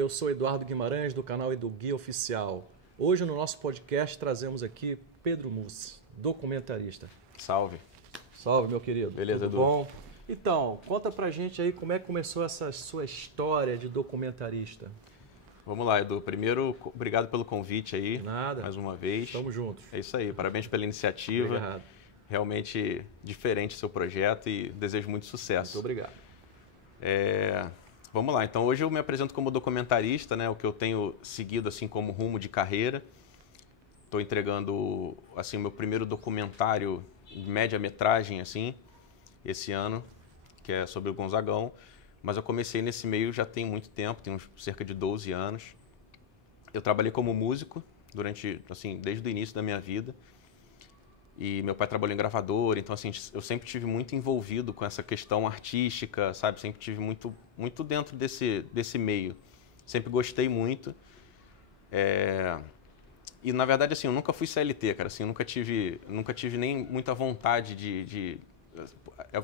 eu sou Eduardo Guimarães do canal Edu Guia Oficial. Hoje no nosso podcast trazemos aqui Pedro Mussi, documentarista. Salve. Salve, meu querido. Beleza, Tudo Edu? bom? Então, conta pra gente aí como é que começou essa sua história de documentarista. Vamos lá, Edu. Primeiro, obrigado pelo convite aí. Nada. Mais uma vez. Estamos juntos. É isso aí. Parabéns pela iniciativa. Obrigado. Realmente diferente seu projeto e desejo muito sucesso. Muito obrigado. Vamos lá. Então, hoje eu me apresento como documentarista, né? O que eu tenho seguido assim como rumo de carreira. Estou entregando assim o meu primeiro documentário de média-metragem assim esse ano, que é sobre o Gonzagão. Mas eu comecei nesse meio já tem muito tempo, tem cerca de 12 anos. Eu trabalhei como músico durante, assim, desde o início da minha vida. E meu pai trabalhou em gravadora, então assim, eu sempre tive muito envolvido com essa questão artística, sabe? Sempre tive muito dentro desse meio. Sempre gostei muito. E na verdade, assim, eu nunca fui CLT, cara. Assim, eu nunca tive nem muita vontade de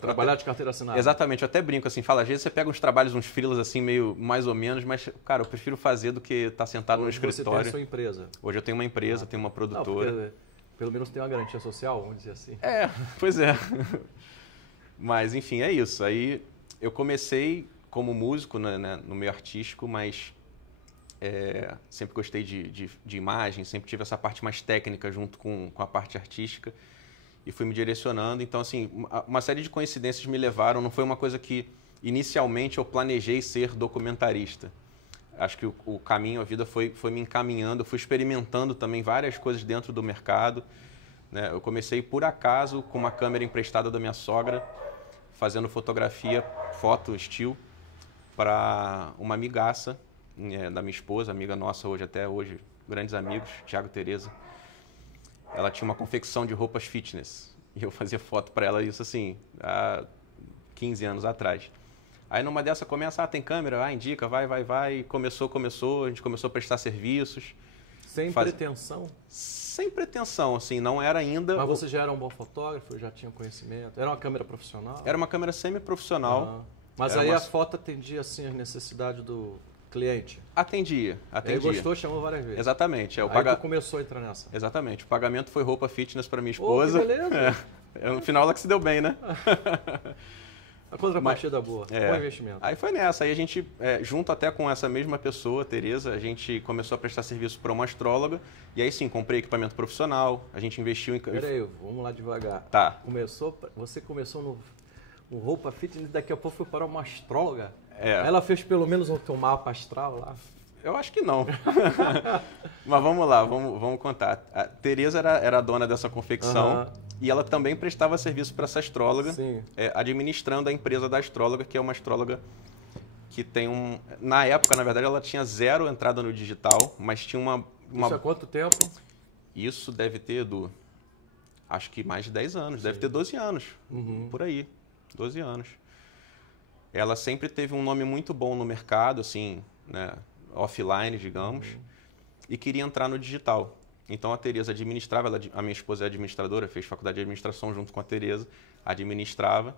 Trabalhar de carteira assinada. Exatamente, eu até brinco assim, às vezes você pega uns trabalhos, uns freelas assim, meio mais ou menos, mas, cara, eu prefiro fazer do que estar sentado no escritório. Você tem a sua empresa. Hoje eu tenho uma empresa, tenho uma produtora. Não, porque, pelo menos tem uma garantia social, vamos dizer assim. Pois é. Mas, enfim, é isso. Aí eu comecei como músico no meio artístico, mas sempre gostei de imagem, sempre tive essa parte mais técnica junto com a parte artística. E fui me direcionando. Então, assim, uma série de coincidências me levaram. Não foi uma coisa que, inicialmente, eu planejei ser documentarista. Acho que o caminho, a vida foi me encaminhando. Eu fui experimentando também várias coisas dentro do mercado. Né? Eu comecei, por acaso, com uma câmera emprestada da minha sogra, fazendo fotografia, foto, still, para uma amigaça da minha esposa, amiga nossa até hoje, grandes amigos, Thiago e Tereza. Ela tinha uma confecção de roupas fitness e eu fazia foto para ela, isso assim, há 15 anos atrás. Aí numa dessa começa, tem câmera, indica, vai, começou, a gente começou a prestar serviços. Sem pretensão? Sem pretensão, assim, não era ainda... Mas você já era um bom fotógrafo, já tinha conhecimento? Era uma câmera profissional? Era uma câmera semi-profissional. Mas aí a foto atendia, assim, as necessidades do cliente? Atendia. Ele gostou, chamou várias vezes. Exatamente. Aí tu começou a entrar nessa? Exatamente. O pagamento foi roupa fitness para minha esposa. Que beleza! No final ela que se deu bem, né? A contrapartida boa. Bom investimento. Aí foi nessa. Aí a gente, junto até com essa mesma pessoa, Tereza, a gente começou a prestar serviço para uma astróloga. E aí sim, comprei equipamento profissional. A gente investiu em... Peraí, vamos lá devagar. Tá. Você começou no roupa fitness, daqui a pouco foi para uma astróloga? Ela fez pelo menos um mapa astral lá? Eu acho que não. Mas vamos lá, vamos contar. A Tereza era a dona dessa confecção e ela também prestava serviço para essa astróloga, administrando a empresa da astróloga, que é uma astróloga que tem Na época, na verdade, ela tinha 0 entrada no digital, mas tinha uma... Isso há quanto tempo? Isso deve ter, Edu, acho que mais de 10 anos, deve ter 12 anos, por aí, 12 anos. Ela sempre teve um nome muito bom no mercado, assim, né, offline, digamos, e queria entrar no digital. Então a Tereza administrava, a minha esposa é administradora, fez faculdade de administração junto com a Tereza, administrava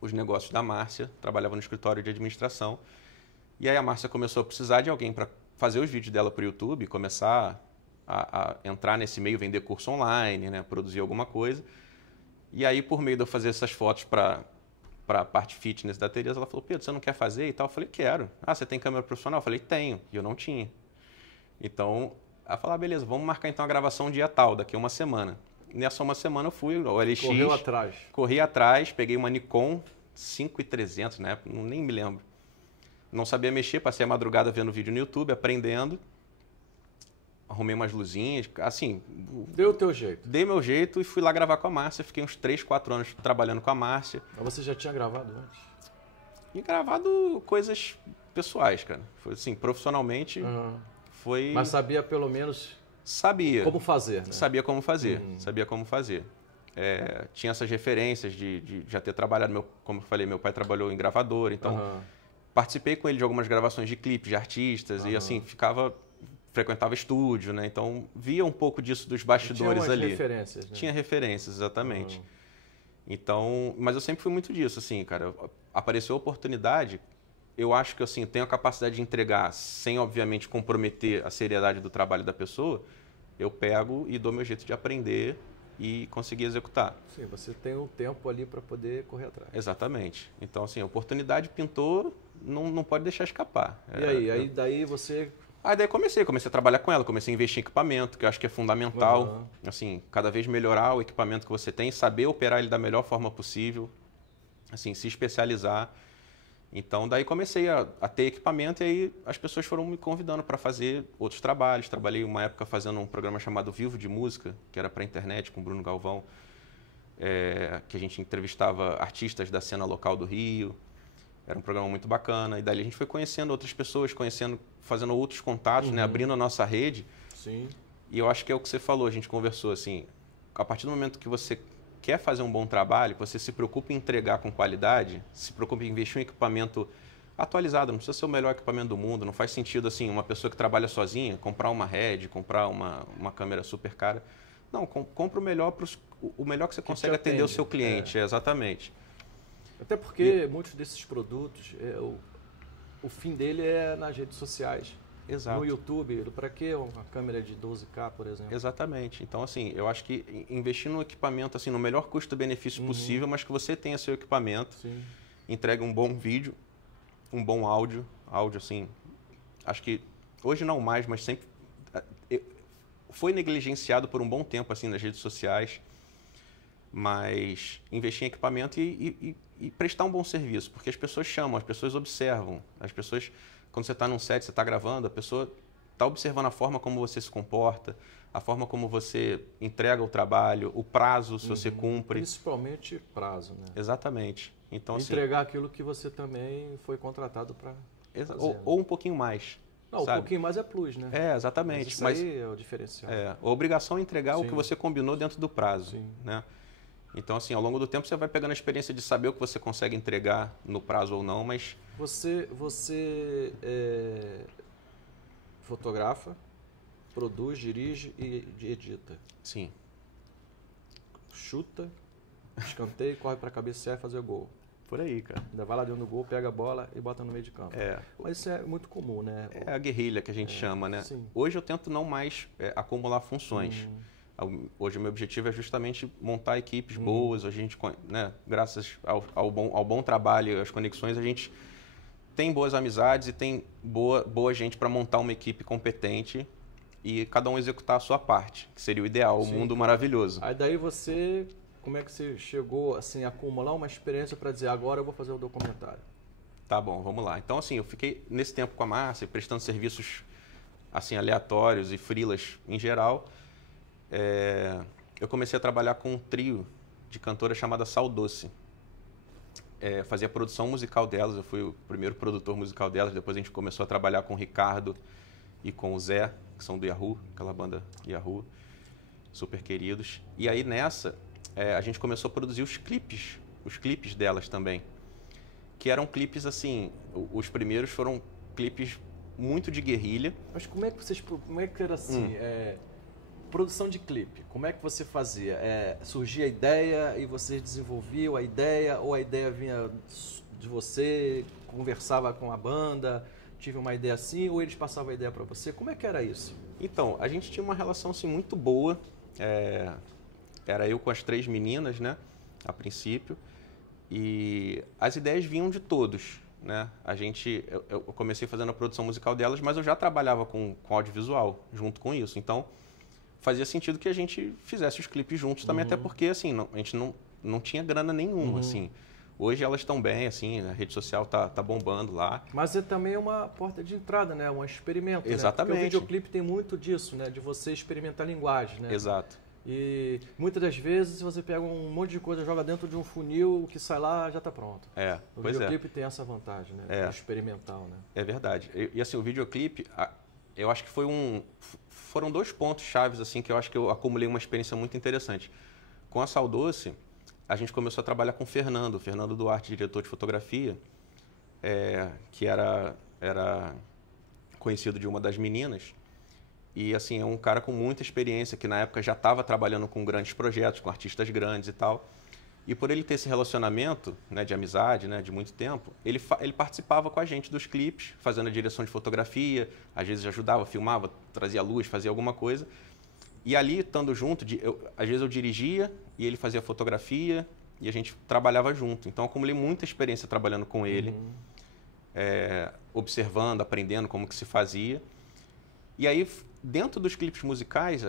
os negócios da Márcia, trabalhava no escritório de administração. E aí a Márcia começou a precisar de alguém para fazer os vídeos dela para o YouTube, começar a entrar nesse meio, vender curso online, né, produzir alguma coisa. E aí, por meio de eu fazer essas fotos para a parte fitness da Tereza, ela falou, Pedro, você não quer fazer e tal? Eu falei, quero. Você tem câmera profissional? Eu falei, tenho. E eu não tinha. Então, ela falou, beleza, vamos marcar então a gravação dia tal, daqui a uma semana. Nessa uma semana eu fui ao LX. Correu atrás. Corri atrás, peguei uma Nikon 5300, né? Nem me lembro. Não sabia mexer, passei a madrugada vendo vídeo no YouTube, aprendendo. Arrumei umas luzinhas, assim... Deu o teu jeito. Dei meu jeito e fui lá gravar com a Márcia. Fiquei uns 3, 4 anos trabalhando com a Márcia. Mas você já tinha gravado antes? E gravado coisas pessoais, cara. Foi assim, profissionalmente, foi... Mas sabia pelo menos... Sabia. Como fazer, né? Sabia como fazer, sabia como fazer. Tinha essas referências de já ter trabalhado, como eu falei, meu pai trabalhou em gravadora, então participei com ele de algumas gravações de clipes de artistas e assim, frequentava estúdio, né? Então via um pouco disso dos bastidores tinha ali. Referências, né? Tinha referências, exatamente. Então, mas eu sempre fui muito disso, assim, cara. Apareceu a oportunidade, eu acho que assim, eu tenho a capacidade de entregar sem, obviamente, comprometer a seriedade do trabalho da pessoa, eu pego e dou meu jeito de aprender e conseguir executar. Sim, você tem um tempo ali para poder correr atrás. Exatamente. Então, assim, a oportunidade pintou, não pode deixar escapar. E aí daí você... Aí daí comecei a trabalhar com ela, comecei a investir em equipamento, que eu acho que é fundamental, assim, cada vez melhorar o equipamento que você tem, saber operar ele da melhor forma possível, assim, se especializar. Então, daí comecei a ter equipamento e aí as pessoas foram me convidando para fazer outros trabalhos. Trabalhei uma época fazendo um programa chamado Vivo de Música, que era para a internet, com o Bruno Galvão, que a gente entrevistava artistas da cena local do Rio. Era um programa muito bacana. E daí a gente foi conhecendo outras pessoas, fazendo outros contatos, né? Abrindo a nossa rede. Sim. E eu acho que é o que você falou, a gente conversou assim, a partir do momento que você quer fazer um bom trabalho, que você se preocupa em entregar com qualidade, se preocupa em investir em equipamento atualizado, não precisa ser o melhor equipamento do mundo, não faz sentido assim, uma pessoa que trabalha sozinha, comprar uma Red, comprar uma câmera super cara. Não, compra o melhor que você consegue atender o seu cliente, exatamente. Até porque muitos desses produtos, o fim dele é nas redes sociais. Exato. No YouTube, para que uma câmera de 12K, por exemplo? Exatamente. Então, assim, eu acho que investir no equipamento, assim, no melhor custo-benefício possível, mas que você tenha seu equipamento, entregue um bom vídeo, um bom áudio, assim, acho que hoje não mais, mas sempre foi negligenciado por um bom tempo, assim, nas redes sociais, mas investir em equipamento e prestar um bom serviço, porque as pessoas chamam, as pessoas observam, as pessoas... Quando você está num set, você está gravando, a pessoa está observando a forma como você se comporta, a forma como você entrega o trabalho, o prazo, se você cumpre. Principalmente prazo, né? Exatamente. Então, entregar aquilo que você também foi contratado para fazer. Ou um pouquinho mais. Não, um pouquinho mais é plus, né? Exatamente. Mas isso aí é o diferencial. A obrigação é entregar o que você combinou dentro do prazo. Né? Então, assim, ao longo do tempo você vai pegando a experiência de saber o que você consegue entregar no prazo ou não, mas... Você fotografa, produz, dirige e edita. Sim. Chuta, escanteio, corre para cabecear e fazer gol. Por aí, cara. Ainda vai lá dentro do gol, pega a bola e bota no meio de campo. Mas isso é muito comum, né? É a guerrilha que a gente chama, né? Sim. Hoje eu tento não mais acumular funções. Hoje o meu objetivo é justamente montar equipes boas. Hoje a gente, né, graças ao bom trabalho e às conexões, a gente tem boas amizades e tem boa gente para montar uma equipe competente e cada um executar a sua parte, que seria o ideal, o mundo maravilhoso. Aí daí você, como é que você chegou assim, a acumular uma experiência para dizer agora eu vou fazer o documentário? Tá bom, vamos lá. Então assim, eu fiquei nesse tempo com a Márcia, prestando serviços assim aleatórios e freelas em geral. Eu comecei a trabalhar com um trio de cantora chamada Sal Doce. Fazia a produção musical delas, eu fui o primeiro produtor musical delas, depois a gente começou a trabalhar com o Ricardo e com o Zé, que são do Yahoo, aquela banda Yahoo, super queridos. E aí nessa, a gente começou a produzir os clipes delas também, que eram clipes assim, os primeiros foram clipes muito de guerrilha. Mas como é que era assim, produção de clipe, como é que você fazia? Surgia a ideia e você desenvolvia a ideia, ou a ideia vinha de você, conversava com a banda, tive uma ideia assim, ou eles passavam a ideia para você? Como é que era isso? Então, a gente tinha uma relação assim, muito boa. Era eu com as 3 meninas, né, a princípio, e as ideias vinham de todos. Né? Eu comecei fazendo a produção musical delas, mas eu já trabalhava com audiovisual junto com isso, então fazia sentido que a gente fizesse os clipes juntos também, até porque assim, a gente não tinha grana nenhuma, assim. Hoje elas estão bem, assim, a rede social tá bombando lá. Mas é também uma porta de entrada, né? Um experimento. Exatamente. Né? Porque o videoclipe tem muito disso, né? De você experimentar linguagem, né? Exato. E muitas das vezes você pega um monte de coisa, joga dentro de um funil, o que sai lá já está pronto. O videoclipe tem essa vantagem, né? Experimental, né? É verdade. E assim, o videoclipe, eu acho que foram 2 pontos chaves assim que eu acho que eu acumulei uma experiência muito interessante. Com a Sal Doce, a gente começou a trabalhar com o Fernando Duarte, diretor de fotografia, que era conhecido de uma das meninas. E assim, é um cara com muita experiência, que na época já estava trabalhando com grandes projetos, com artistas grandes e tal. E por ele ter esse relacionamento, né, de amizade, né, de muito tempo, ele participava com a gente dos clipes, fazendo a direção de fotografia, às vezes ajudava, filmava, trazia luz, fazia alguma coisa. E ali, estando junto, às vezes eu dirigia e ele fazia fotografia e a gente trabalhava junto. Então, eu acumulei muita experiência trabalhando com ele, observando, aprendendo como que se fazia. E aí, dentro dos clipes musicais,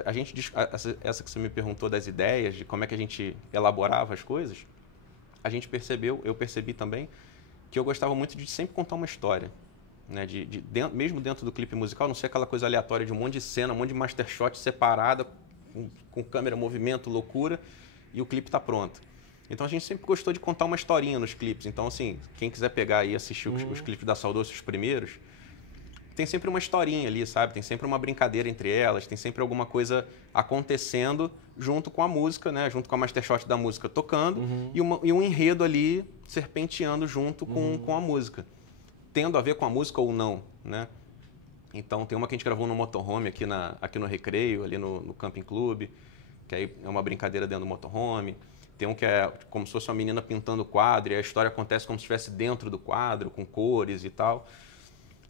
essa que você me perguntou das ideias, de como é que a gente elaborava as coisas, eu percebi também, que eu gostava muito de sempre contar uma história. Né, mesmo dentro do clipe musical, não ser aquela coisa aleatória de um monte de cena, um monte de master shot separada, com câmera, movimento, loucura, e o clipe está pronto. Então a gente sempre gostou de contar uma historinha nos clipes. Então, assim, quem quiser pegar e assistir os clipes da Saudoce, os primeiros, tem sempre uma historinha ali, sabe? Tem sempre uma brincadeira entre elas, tem sempre alguma coisa acontecendo junto com a música, né? Junto com a master shot da música tocando, e um enredo ali serpenteando junto com a música. Tendo a ver com a música ou não, né? Então, tem uma que a gente gravou no motorhome aqui no Recreio, ali no Camping Clube, que aí é uma brincadeira dentro do motorhome. Tem um que é como se fosse uma menina pintando o quadro, e a história acontece como se estivesse dentro do quadro, com cores e tal.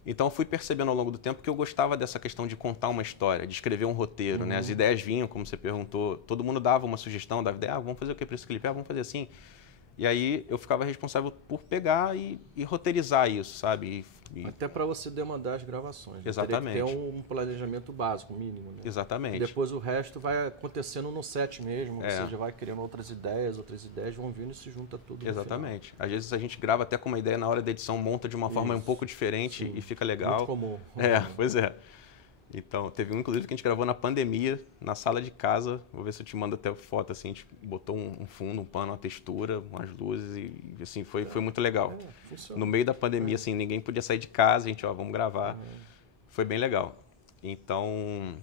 Então, fui percebendo ao longo do tempo que eu gostava dessa questão de contar uma história, de escrever um roteiro, né? As ideias vinham, como você perguntou, todo mundo dava uma sugestão, dava ideia, vamos fazer o que para esse clipe? Vamos fazer assim. E aí eu ficava responsável por pegar e roteirizar isso, sabe? Até para você demandar as gravações. Exatamente. Teria que ter um planejamento básico, mínimo. Né? Exatamente. E depois o resto vai acontecendo no set mesmo. É. Você já vai criando outras ideias vão vindo e se junta tudo. Exatamente. Às vezes a gente grava até com uma ideia, na hora da edição monta de uma forma um pouco diferente. Sim. E fica legal. Muito comum. Pois é. Então, teve um, inclusive, que a gente gravou na pandemia, na sala de casa. Vou ver se eu te mando até foto, assim, a gente botou um fundo, um pano, uma textura, umas luzes e assim, foi muito legal. No meio da pandemia, assim, ninguém podia sair de casa, a gente, vamos gravar. Foi bem legal. Então,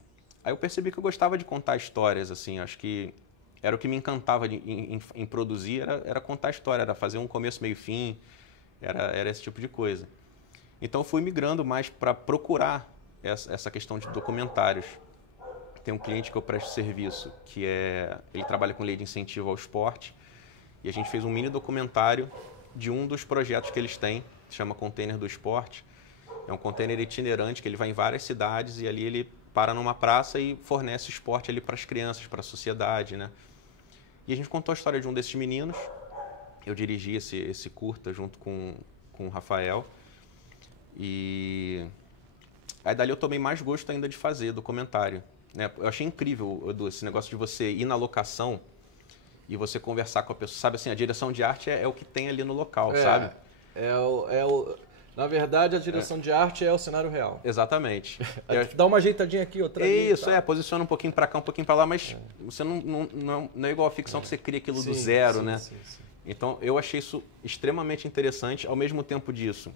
aí eu percebi que eu gostava de contar histórias, assim, acho que era o que me encantava em produzir, era contar história, era fazer um começo, meio, fim, era esse tipo de coisa. Então, eu fui migrando mais para procurar essa questão de documentários. Tem um cliente que eu presto serviço, ele trabalha com lei de incentivo ao esporte, e a gente fez um mini documentário de um dos projetos que eles têm, que chama Container do Esporte. É um container itinerante que ele vai em várias cidades e ali ele para numa praça e fornece esporte ali para as crianças, para a sociedade, né? E a gente contou a história de um desses meninos. Eu dirigi esse curta junto com o Rafael. E aí dali eu tomei mais gosto ainda de fazer documentário. Né? Eu achei incrível, Edu, esse negócio de você ir na locação e você conversar com a pessoa. Sabe assim, a direção de arte é o que tem ali no local, sabe? Na verdade, a direção de arte é o cenário real. Exatamente. Dá uma ajeitadinha aqui, outra ali. Isso, posiciona um pouquinho para cá, um pouquinho para lá, mas você não é igual a ficção que você cria aquilo do zero, né? Sim. Então, eu achei isso extremamente interessante. Ao mesmo tempo disso,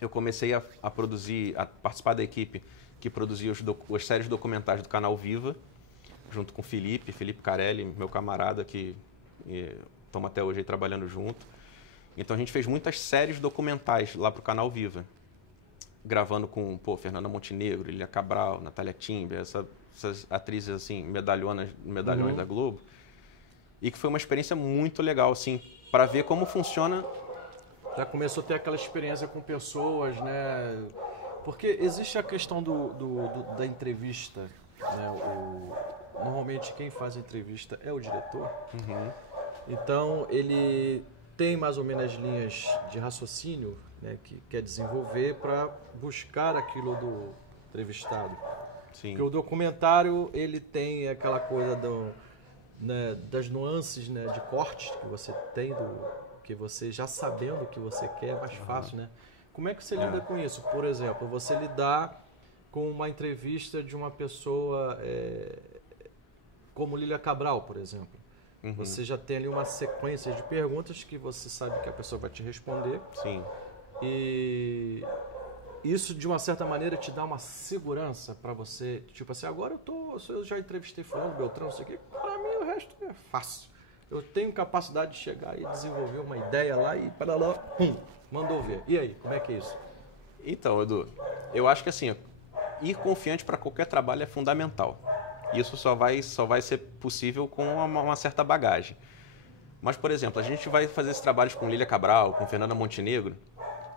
eu comecei a produzir, a participar da equipe que produzia as séries documentais do canal Viva, junto com o Felipe Carelli, meu camarada, que estamos até hoje aí trabalhando junto. Então a gente fez muitas séries documentais lá para o canal Viva, gravando com Fernanda Montenegro, Lilia Cabral, Natália Timber, essas atrizes assim, medalhões da Globo. E que foi uma experiência muito legal, assim, para ver como funciona. Já começou a ter aquela experiência com pessoas, né? Porque existe a questão da entrevista, né? Normalmente quem faz a entrevista é o diretor. Então ele tem mais ou menos as linhas de raciocínio, né, que quer desenvolver para buscar aquilo do entrevistado. Sim. Porque o documentário ele tem aquela coisa das nuances, né, de cortes que você tem, que você já sabendo o que você quer é mais fácil, né? Como é que você lida com isso? Por exemplo, você lidar com uma entrevista de uma pessoa como Lilia Cabral, por exemplo. Você já tem ali uma sequência de perguntas que você sabe que a pessoa vai te responder. Sim. E isso, de uma certa maneira, te dá uma segurança para você. Tipo assim, agora eu já entrevistei fulano, Beltrano, não sei o quê. Para mim, o resto é fácil. Eu tenho capacidade de chegar e desenvolver uma ideia lá e para lá, mandou ver. E aí, como é que é isso? Então, Edu, eu acho que assim, ir confiante para qualquer trabalho é fundamental. Isso só vai ser possível com uma certa bagagem. Mas, por exemplo, a gente vai fazer esses trabalhos com Lília Cabral, com Fernanda Montenegro.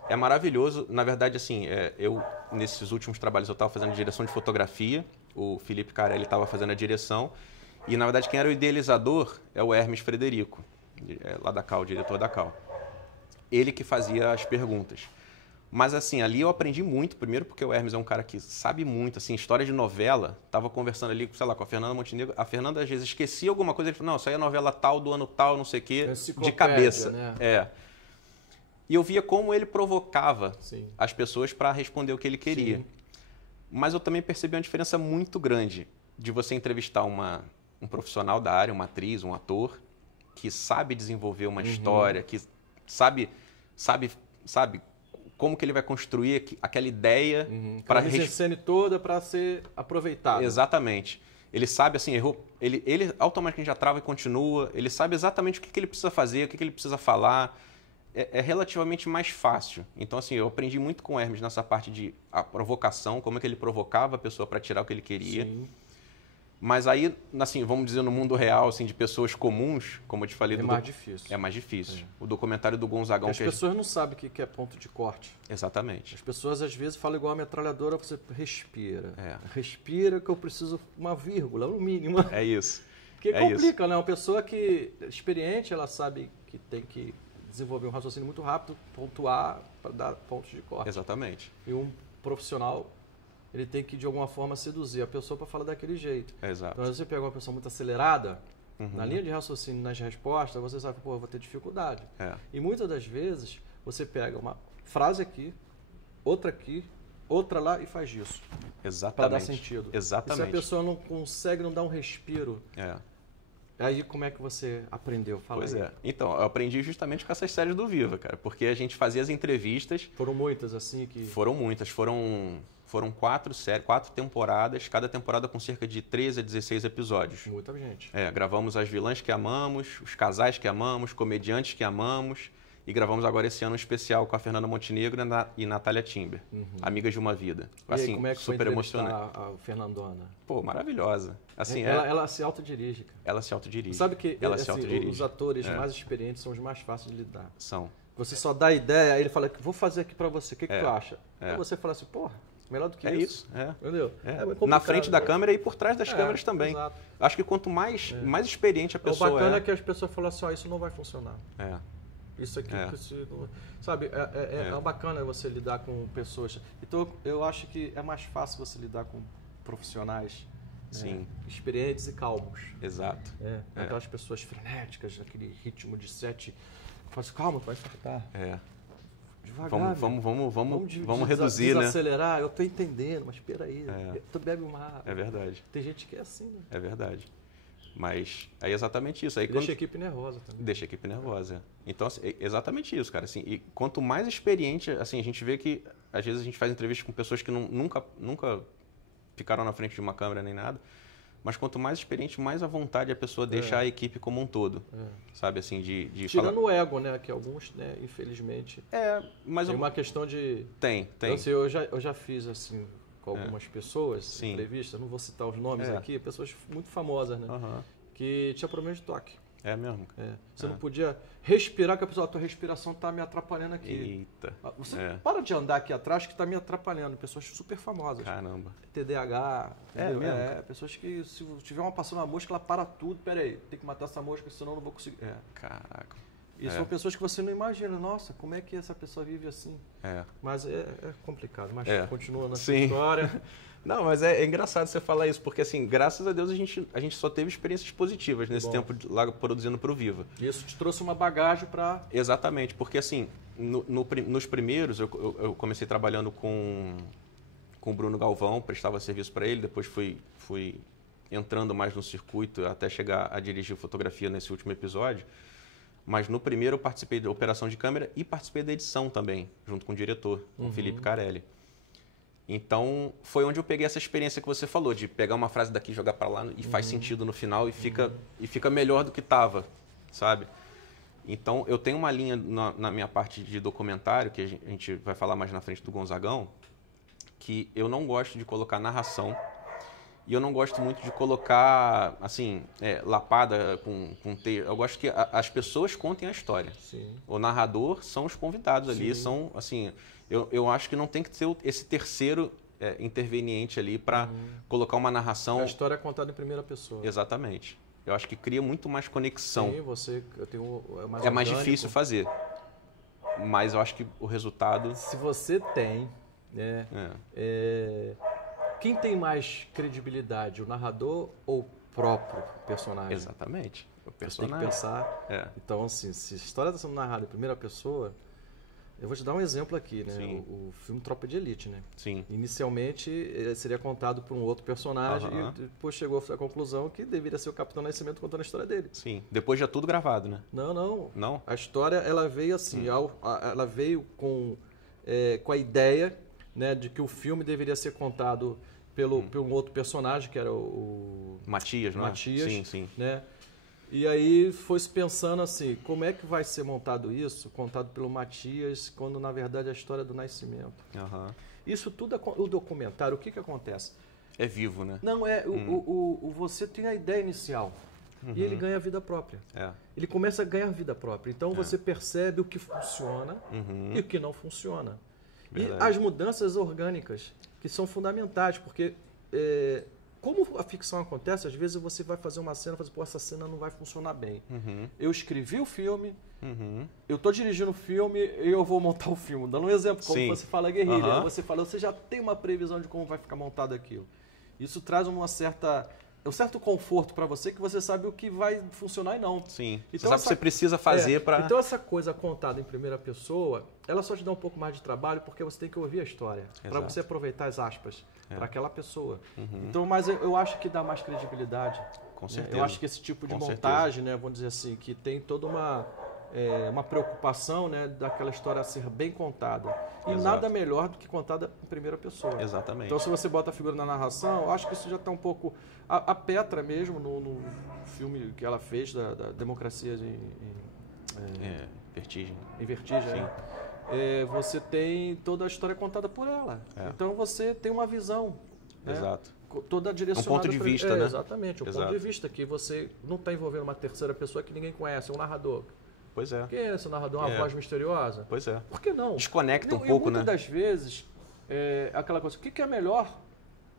É maravilhoso. Na verdade, assim, eu, nesses últimos trabalhos, eu estava fazendo direção de fotografia. O Felipe Carelli estava fazendo a direção. E, na verdade, quem era o idealizador é o Hermes Frederico, lá da CAL, o diretor da CAL. Ele que fazia as perguntas. Mas, assim, ali eu aprendi muito. Primeiro porque o Hermes é um cara que sabe muito, assim, história de novela. Estava conversando ali, sei lá, com a Fernanda Montenegro. A Fernanda, às vezes, esquecia alguma coisa. Ele falou, não, isso aí é novela tal, do ano tal, não sei o quê, de cabeça. Né? E eu via como ele provocava Sim. as pessoas para responder o que ele queria. Sim. Mas eu também percebi uma diferença muito grande de você entrevistar um profissional da área, uma atriz, um ator, que sabe desenvolver uma história, que sabe como que ele vai construir aquela ideia para a mise-en-scène toda para ser aproveitada. Exatamente. Ele sabe, assim, errou, ele automaticamente já trava e continua, ele sabe exatamente o que ele precisa fazer, o que ele precisa falar. É relativamente mais fácil. Então, assim, eu aprendi muito com o Hermes nessa parte de a provocação, como é que ele provocava a pessoa para tirar o que ele queria. Sim. Mas aí, assim, vamos dizer, no mundo real, assim, de pessoas comuns, como eu te falei... É mais difícil. É mais difícil. O documentário do Gonzagão... As pessoas não sabem o que é ponto de corte. Exatamente. As pessoas, às vezes, falam igual a metralhadora, você respira. É. Respira que eu preciso uma vírgula, no mínimo. É isso. Porque complica, né? Uma pessoa que experiente, ela sabe que tem que desenvolver um raciocínio muito rápido, pontuar para dar pontos de corte. Exatamente. E um profissional, ele tem que, de alguma forma, seduzir a pessoa para falar daquele jeito. Exato. Então, se você pegar uma pessoa muito acelerada, na linha de raciocínio, nas respostas, você sabe, pô, eu vou ter dificuldade. E muitas das vezes, você pega uma frase aqui, outra lá e faz isso. Exatamente. Para dar sentido. Exatamente. E se a pessoa não consegue, não dar um respiro... Aí como é que você aprendeu? Fala pois aí. Então, eu aprendi justamente com essas séries do Viva, cara. Porque a gente fazia as entrevistas... Foram muitas, assim, que... Foram muitas. Foram 4 temporadas, cada temporada com cerca de 13 a 16 episódios. Muita gente. Gravamos as vilãs que amamos, os casais que amamos, comediantes que amamos. E gravamos agora esse ano um especial com a Fernanda Montenegro e Natália Timber, Amigas de uma Vida. E assim, aí, como é que super foi emocionante. a Fernandona? Pô, maravilhosa. Assim, ela se autodirige, cara. Ela se autodirige. Sabe que ela se autodirige. Os atores mais experientes são os mais fáceis de lidar. São. Você só dá a ideia, aí ele fala, vou fazer aqui pra você, o que tu acha? Aí você fala assim, porra, melhor do que isso. Entendeu? É na frente da câmera e por trás das câmeras também. Exato. Acho que quanto mais experiente a pessoa O bacana é que as pessoas falam assim, isso não vai funcionar. Isso aqui, sabe, é bacana você lidar com pessoas. Então, eu acho que é mais fácil você lidar com profissionais experientes e calmos. Exato. Aquelas pessoas frenéticas, aquele ritmo de 7. Fala assim, calma, tu vai infartar. Devagar. Vamos reduzir, né? Desacelerar, eu tô entendendo, mas espera aí, tu bebe uma água. É verdade. Tem gente que é assim, né? É verdade. Mas é exatamente isso. Aí, deixa a equipe nervosa também. Deixa a equipe nervosa. Então, assim, é exatamente isso, cara. Assim, e quanto mais experiente, assim, a gente vê que, às vezes, a gente faz entrevistas com pessoas que nunca ficaram na frente de uma câmera nem nada, mas quanto mais experiente, mais à vontade a pessoa deixa a equipe como um todo. Sabe, assim, de tirando falar... o ego, né? Que alguns, né, infelizmente... mas... Tem uma questão de... Tem. Então, assim, eu já fiz, assim... com algumas pessoas, entrevistas, não vou citar os nomes aqui, pessoas muito famosas, né? Que tinha problema de toque. É mesmo? Você não podia respirar, que a pessoa, a tua respiração está me atrapalhando aqui. Eita. Você para de andar aqui atrás que está me atrapalhando. Pessoas super famosas. Caramba. TDAH. Mesmo? Pessoas que, se tiver passando uma mosca, ela para tudo. Pera aí, tem que matar essa mosca, senão eu não vou conseguir. Caraca. E são pessoas que você não imagina. Nossa, como é que essa pessoa vive assim? Mas é complicado. Mas continua nessa história. Não, mas é engraçado você falar isso, porque assim, graças a Deus a gente só teve experiências positivas nesse tempo lá produzindo para o Viva. Isso te trouxe uma bagagem para... Exatamente, porque assim, nos primeiros eu comecei trabalhando com o Bruno Galvão, prestava serviço para ele, depois fui entrando mais no circuito até chegar a dirigir fotografia nesse último episódio. Mas no primeiro eu participei da operação de câmera e participei da edição também, junto com o diretor, com o Felipe Carelli. Então, foi onde eu peguei essa experiência que você falou, de pegar uma frase daqui e jogar para lá e faz sentido no final e fica melhor do que estava, sabe? Então, eu tenho uma linha na minha parte de documentário, que a gente vai falar mais na frente do Gonzagão, que eu não gosto de colocar narração E eu não gosto muito de colocar, assim, lapada com texto. Eu gosto que as pessoas contem a história. Sim. O narrador são os convidados ali, Sim. são, assim... Eu acho que não tem que ter esse terceiro interveniente ali para colocar uma narração... A história é contada em primeira pessoa. Exatamente. Eu acho que cria muito mais conexão. Sim, é mais difícil fazer. Mas eu acho que o resultado... Se você tem, né? Quem tem mais credibilidade, o narrador ou o próprio personagem? Exatamente. O Você tem personagem. que pensar. Então, assim, se a história está sendo narrada em primeira pessoa, eu vou te dar um exemplo aqui, né? O filme Tropa de Elite, né? Sim. Inicialmente, ele seria contado por um outro personagem e depois chegou à conclusão que deveria ser o Capitão Nascimento contando a história dele. Sim. Depois já tudo gravado, né? Não. A história, ela veio assim, ela veio com a ideia, né, de que o filme deveria ser contado por um outro personagem, que era o Matias, não é? Matias, sim. né? E aí foi se pensando assim, como é que vai ser montado isso, contado pelo Matias, quando na verdade é a história do Nascimento. Isso tudo, o documentário, o que acontece? É vivo, né? Não, você tem a ideia inicial e ele ganha vida própria. Ele começa a ganhar vida própria. Então você percebe o que funciona e o que não funciona. Verdade. E as mudanças orgânicas, que são fundamentais, porque como a ficção acontece, às vezes você vai fazer uma cena e fala assim, pô, essa cena não vai funcionar bem. Eu escrevi o filme, eu estou dirigindo o filme e eu vou montar o filme. Dando um exemplo, como você fala guerrilha, você já tem uma previsão de como vai ficar montado aquilo. Isso traz um certo conforto para você, que você sabe o que vai funcionar e não. Sim. Então, você sabe o que você precisa fazer para... Então essa coisa contada em primeira pessoa, ela só te dá um pouco mais de trabalho porque você tem que ouvir a história, para você aproveitar as aspas para aquela pessoa. Então, mas eu acho que dá mais credibilidade. Com certeza. Eu acho que esse tipo de montagem, né, vamos dizer assim, que tem toda uma preocupação, né, daquela história ser bem contada. E nada melhor do que contada em primeira pessoa. Exatamente. Então, se você bota a figura na narração, eu acho que isso já está um pouco... A Petra mesmo, no filme que ela fez da democracia Vertigem. Em Vertigem, você tem toda a história contada por ela. Então, você tem uma visão. Exato. Toda direcionada... Um ponto de vista, né? Exatamente. Ponto de vista que você não está envolvendo uma terceira pessoa que ninguém conhece, um narrador. Pois é. Quem é esse narrador? Uma voz misteriosa? Pois é. Por que não? Desconecta um pouco, né? Muitas das vezes, aquela coisa, o que é melhor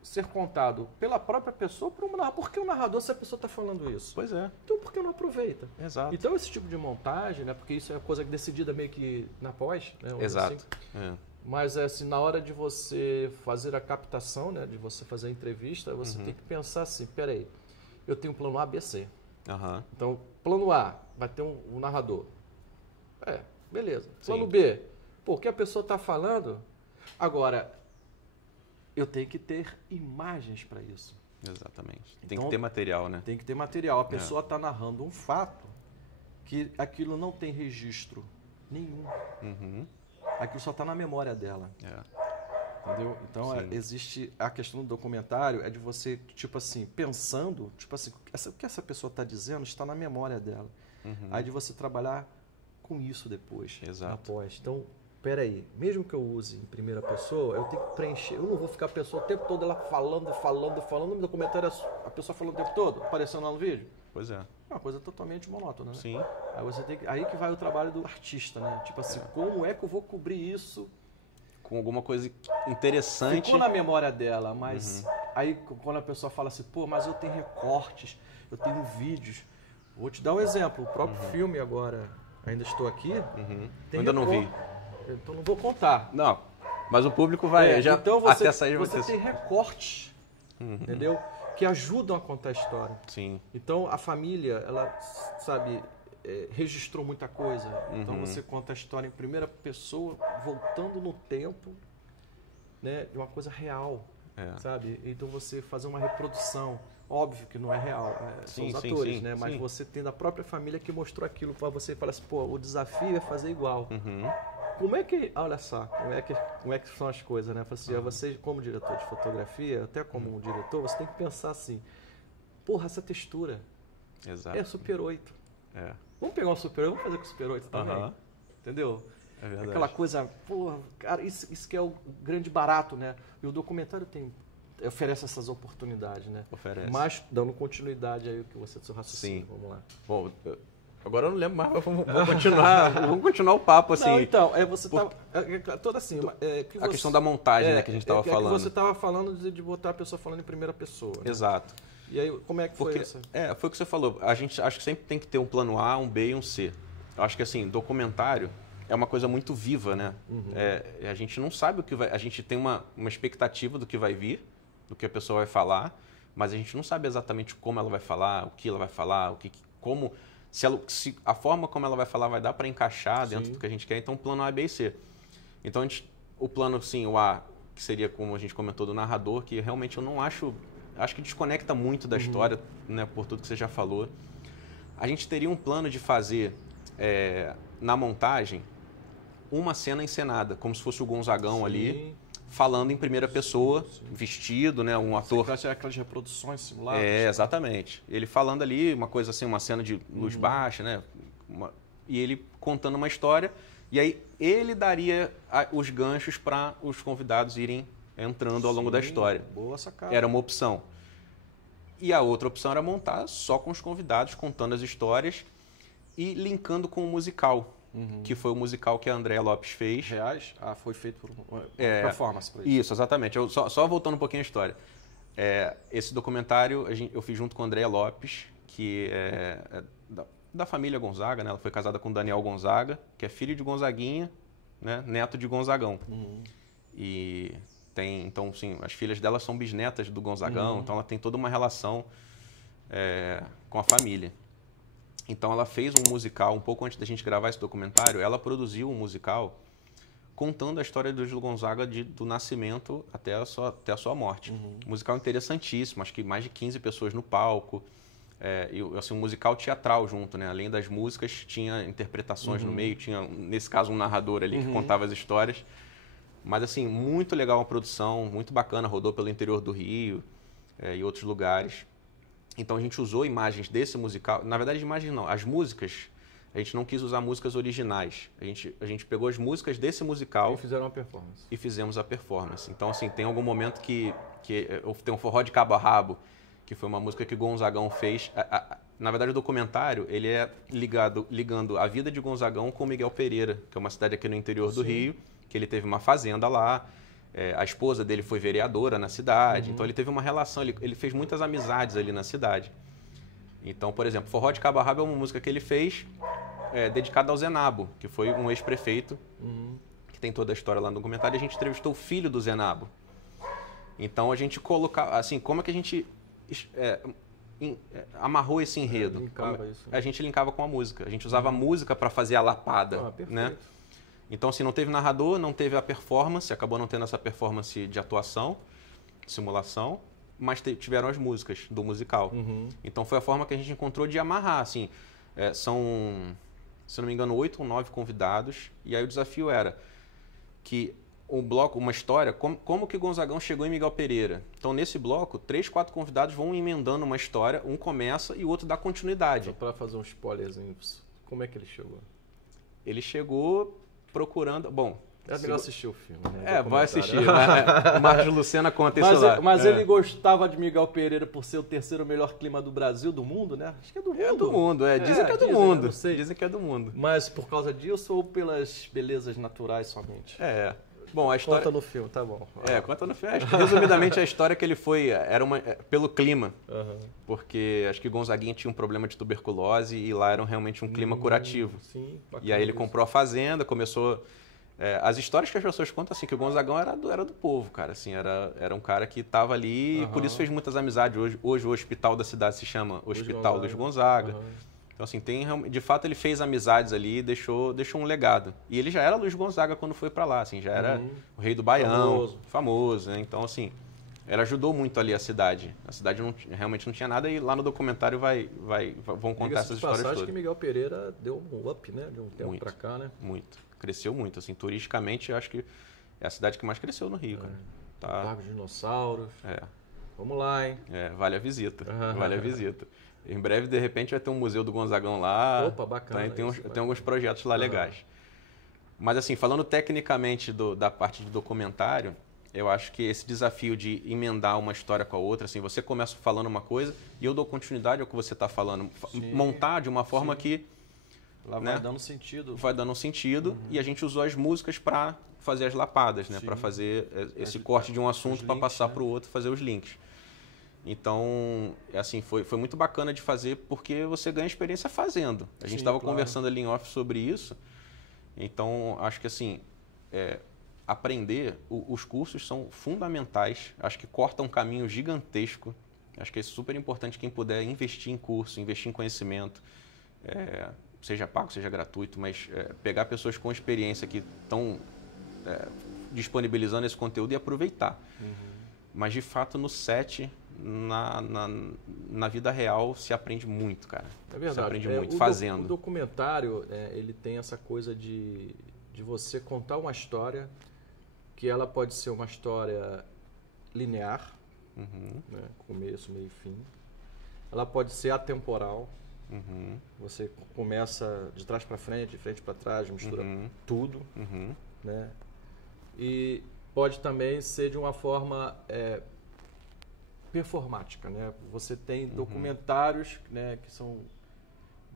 ser contado pela própria pessoa ou por um narrador? Por que o narrador, se a pessoa está falando isso? Pois é. Então, por que não aproveita? Exato. Então, esse tipo de montagem, né? Porque isso é uma coisa decidida meio que na pós, né? Exato. Assim. Mas, assim, na hora de você fazer a captação, né? De você fazer a entrevista, você tem que pensar assim, peraí, eu tenho um plano A, B, C. Então, plano A, vai ter um narrador. Beleza. Plano B, o que a pessoa está falando? Agora, eu tenho que ter imagens para isso. Exatamente. Tem que ter material, né? Tem que ter material. A pessoa está narrando um fato que aquilo não tem registro nenhum. Aquilo só está na memória dela. Entendeu? Então, existe a questão do documentário, é de você, tipo assim, pensando, tipo assim, o que essa pessoa está dizendo está na memória dela. Aí de você trabalhar com isso depois, após. Então, peraí, mesmo que eu use em primeira pessoa, eu tenho que preencher, eu não vou ficar a pessoa o tempo todo ela falando, no documentário a pessoa falando o tempo todo, aparecendo lá no vídeo. Pois é. É uma coisa totalmente monótona, né? Sim. Aí que vai o trabalho do artista, né? Tipo assim, como é que eu vou cobrir isso? Com alguma coisa interessante. Ficou na memória dela, mas aí quando a pessoa fala assim, pô, mas eu tenho recortes, eu tenho vídeos. Vou te dar um exemplo, o próprio filme agora, Ainda Estou Aqui, tem ainda não vi. Então não vou contar. Não, mas o público vai já então até sair. Você tem recortes, entendeu? Que ajudam a contar a história. Sim. Então a família, ela, sabe, registrou muita coisa. Então você conta a história em primeira pessoa, voltando no tempo, né, de uma coisa real, sabe? Então você fazer uma reprodução. Óbvio que não é real, são os atores, né? Mas você tem da própria família que mostrou aquilo para você e fala assim, pô, o desafio é fazer igual. Como é que, olha só, como é que são as coisas, né? Assim, você como diretor de fotografia, até como um diretor, você tem que pensar assim, porra, essa textura é Super 8. Vamos pegar um Super 8, vamos fazer com o Super 8 também, entendeu? É verdade. Aquela coisa, porra, cara, isso que é o grande barato, né? E o documentário tem oferece essas oportunidades, né? Oferece. Mas dando continuidade aí o que você do seu raciocínio. Sim. Vamos lá. Bom, agora eu não lembro mais, mas vamos continuar o papo, assim. Não, então, você tá toda assim, A questão da montagem, né, que a gente estava falando. Que você estava falando de botar a pessoa falando em primeira pessoa. Né? Exato. E aí, como é que foi isso? Foi o que você falou. A gente acho que sempre tem que ter um plano A, um B e um C. Eu acho que, assim, documentário é uma coisa muito viva, né? Uhum. A gente não sabe o que vai... A gente tem uma expectativa do que vai vir, do que a pessoa vai falar, mas a gente não sabe exatamente como ela vai falar, o que ela vai falar, como... Se a forma como ela vai falar vai dar para encaixar dentro do que a gente quer, então o plano A, B e C. Então, o plano, sim, o A, que seria, como a gente comentou, do narrador, que realmente eu não acho que desconecta muito da história, né, por tudo que você já falou. A gente teria um plano de fazer, na montagem, uma cena encenada, como se fosse o Gonzagão ali, falando em primeira pessoa, vestido, né, um ator... Aquelas reproduções simuladas? Exatamente. Ele falando ali, uma coisa assim, uma cena de luz baixa, né, e ele contando uma história, e aí ele daria os ganchos para os convidados irem entrando ao longo da história. Boa sacada. Era uma opção. E a outra opção era montar só com os convidados, contando as histórias e linkando com o musical, que foi o musical que a Andréa Lopes fez. Reais? Foi feito por uma performance para isso. Isso, exatamente. Só voltando um pouquinho à história. Esse documentário eu fiz junto com a Andréa Lopes, que é da família Gonzaga, né? Ela foi casada com o Daniel Gonzaga, que é filho de Gonzaguinha, né? Neto de Gonzagão. E... Então, sim, as filhas dela são bisnetas do Gonzagão, então ela tem toda uma relação com a família. Então ela fez um musical, um pouco antes da gente gravar esse documentário, ela produziu um musical contando a história do Júlio Gonzaga do nascimento até a sua morte. Um musical interessantíssimo, acho que mais de 15 pessoas no palco, e assim, um musical teatral junto, né? Além das músicas, tinha interpretações no meio, tinha, nesse caso, um narrador ali que contava as histórias. Mas, assim, muito legal a produção, muito bacana, rodou pelo interior do Rio e outros lugares. Então, a gente usou imagens desse musical. Na verdade, imagens não, as músicas, a gente não quis usar músicas originais. A gente pegou as músicas desse musical... E fizeram uma performance. E fizemos a performance. Então, assim, tem algum momento que tem um forró de cabo a rabo, que foi uma música que Gonzagão fez. Na verdade, o documentário, ele é ligando a vida de Gonzagão com Miguel Pereira, que é uma cidade aqui no interior do Rio, que ele teve uma fazenda lá, a esposa dele foi vereadora na cidade, então ele teve uma relação, ele fez muitas amizades ali na cidade. Então, por exemplo, Forró de Cabo a Rabo é uma música que ele fez dedicada ao Zenabo, que foi um ex-prefeito, que tem toda a história lá no documentário, e a gente entrevistou o filho do Zenabo. Então, a gente colocava, assim, como é que a gente amarrou esse enredo? A gente linkava com a música, a gente usava a música para fazer a lapada, né? Então, assim, não teve narrador, não teve a performance, acabou não tendo essa performance de atuação, simulação, mas tiveram as músicas do musical. Então, foi a forma que a gente encontrou de amarrar, assim, são, se não me engano, 8 ou 9 convidados, e aí o desafio era que um bloco, uma história, como que Gonzagão chegou em Miguel Pereira. Então, nesse bloco, 3, 4 convidados vão emendando uma história, um começa e o outro dá continuidade. Só para fazer um spoilerzinho, como é que ele chegou? Ele chegou... procurando... Bom... É melhor assistir o filme, né? Vai assistir. O Marcos Lucena conta isso lá. Mas ele gostava de Miguel Pereira por ser o terceiro melhor clima do Brasil, do mundo, né? Acho que é do mundo. É do mundo, dizem que é do mundo. Não sei. Dizem que é do mundo. Mas por causa disso ou pelas belezas naturais somente? Bom, a história... Conta no filme, tá bom. Conta no filme. Resumidamente, a história que ele foi... Era pelo clima. Porque acho que Gonzaguinha tinha um problema de tuberculose e lá era realmente um clima curativo. Sim, e aí ele comprou a fazenda, começou... as histórias que as pessoas contam, assim, que o Gonzagão era do povo, cara. Assim, era um cara que estava ali e por isso fez muitas amizades. Hoje o hospital da cidade se chama Hospital Luiz Gonzaga. Então, assim, de fato ele fez amizades ali e deixou um legado. E ele já era Luiz Gonzaga quando foi para lá, assim, já era o rei do Baião, famoso, né? Então, assim, ele ajudou muito ali a cidade. A cidade realmente não tinha nada e lá no documentário vão contar essas histórias todas. Acho que Miguel Pereira deu um up, né? De um tempo para cá, né? Muito. Cresceu muito, assim, turisticamente, eu acho que é a cidade que mais cresceu no Rio, cara. Tá. Parque dos Dinossauros. Vamos lá, hein? Vale a visita, vale a visita. Em breve, de repente, vai ter um museu do Gonzagão lá. Opa, bacana. Tem alguns projetos lá legais. Mas, assim, falando tecnicamente da parte de documentário, eu acho que esse desafio de emendar uma história com a outra, assim, você começa falando uma coisa e eu dou continuidade ao que você está falando. Sim, montar de uma forma que... Lá vai dando sentido. Vai dando um sentido e a gente usou as músicas para fazer as lapadas, né? Para fazer esse corte de um assunto para passar para o outro, fazer os links. Então, assim, foi muito bacana de fazer porque você ganha experiência fazendo. A gente estava conversando ali em off sobre isso. Então, acho que assim, aprender, os cursos são fundamentais. Acho que cortam um caminho gigantesco. Acho que é super importante quem puder investir em curso, investir em conhecimento. Seja pago, seja gratuito, mas pegar pessoas com experiência que estão disponibilizando esse conteúdo e aproveitar. Mas, de fato, no set, na vida real, se aprende muito, cara. É verdade. Se aprende muito fazendo. O documentário, ele tem essa coisa de você contar uma história que ela pode ser uma história linear, né, começo, meio e fim. Ela pode ser atemporal. Você começa de trás para frente, de frente para trás, mistura tudo, né? E pode também ser de uma forma performática, né? Você tem documentários, né, que são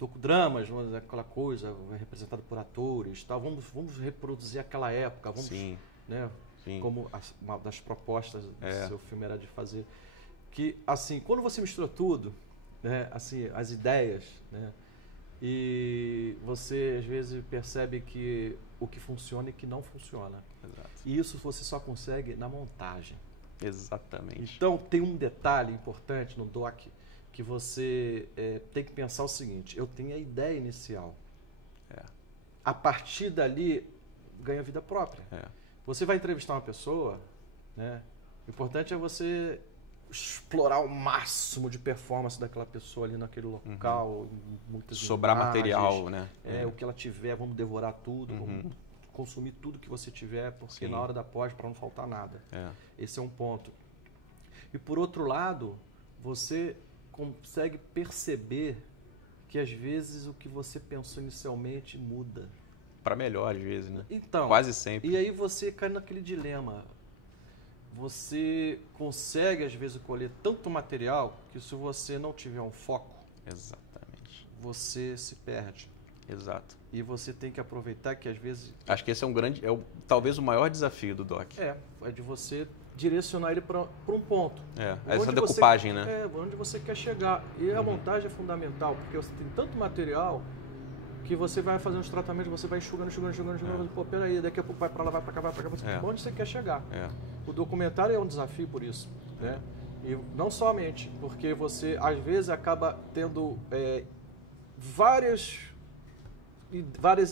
docudramas, vamos dizer, aquela coisa representada por atores, tal. Vamos reproduzir aquela época, vamos, né? Como uma das propostas do seu filme era de fazer que, assim, quando você mistura tudo, né, assim, as ideias, né, e você às vezes percebe que o que funciona e que não funciona. Exato. E isso você só consegue na montagem. Exatamente. Então tem um detalhe importante no doc que você tem que pensar o seguinte: eu tenho a ideia inicial. A partir dali ganha vida própria. Você vai entrevistar uma pessoa, né, o importante é você explorar o máximo de performance daquela pessoa ali naquele local, muitas sobrar imagens, material, né? O que ela tiver, vamos devorar tudo, vamos consumir tudo que você tiver, porque na hora da pós, para não faltar nada. Esse é um ponto. E por outro lado, você consegue perceber que às vezes o que você pensou inicialmente muda. Para melhor, às vezes, né? Então, quase sempre. E aí você cai naquele dilema. Você consegue, às vezes, colher tanto material que se você não tiver um foco, exatamente, você se perde. Exato. E você tem que aproveitar que, às vezes... Acho que esse é talvez o maior desafio do doc. É de você direcionar ele para um ponto. Essa decupagem, né? Onde você quer chegar. E a montagem é fundamental, porque você tem tanto material que você vai fazendo os tratamentos, você vai enxugando. Pô, peraí, daqui a pouco vai para lá, vai para cá, vai para cá. Onde você quer chegar? O documentário é um desafio por isso, né? E não somente porque você, às vezes, acaba tendo várias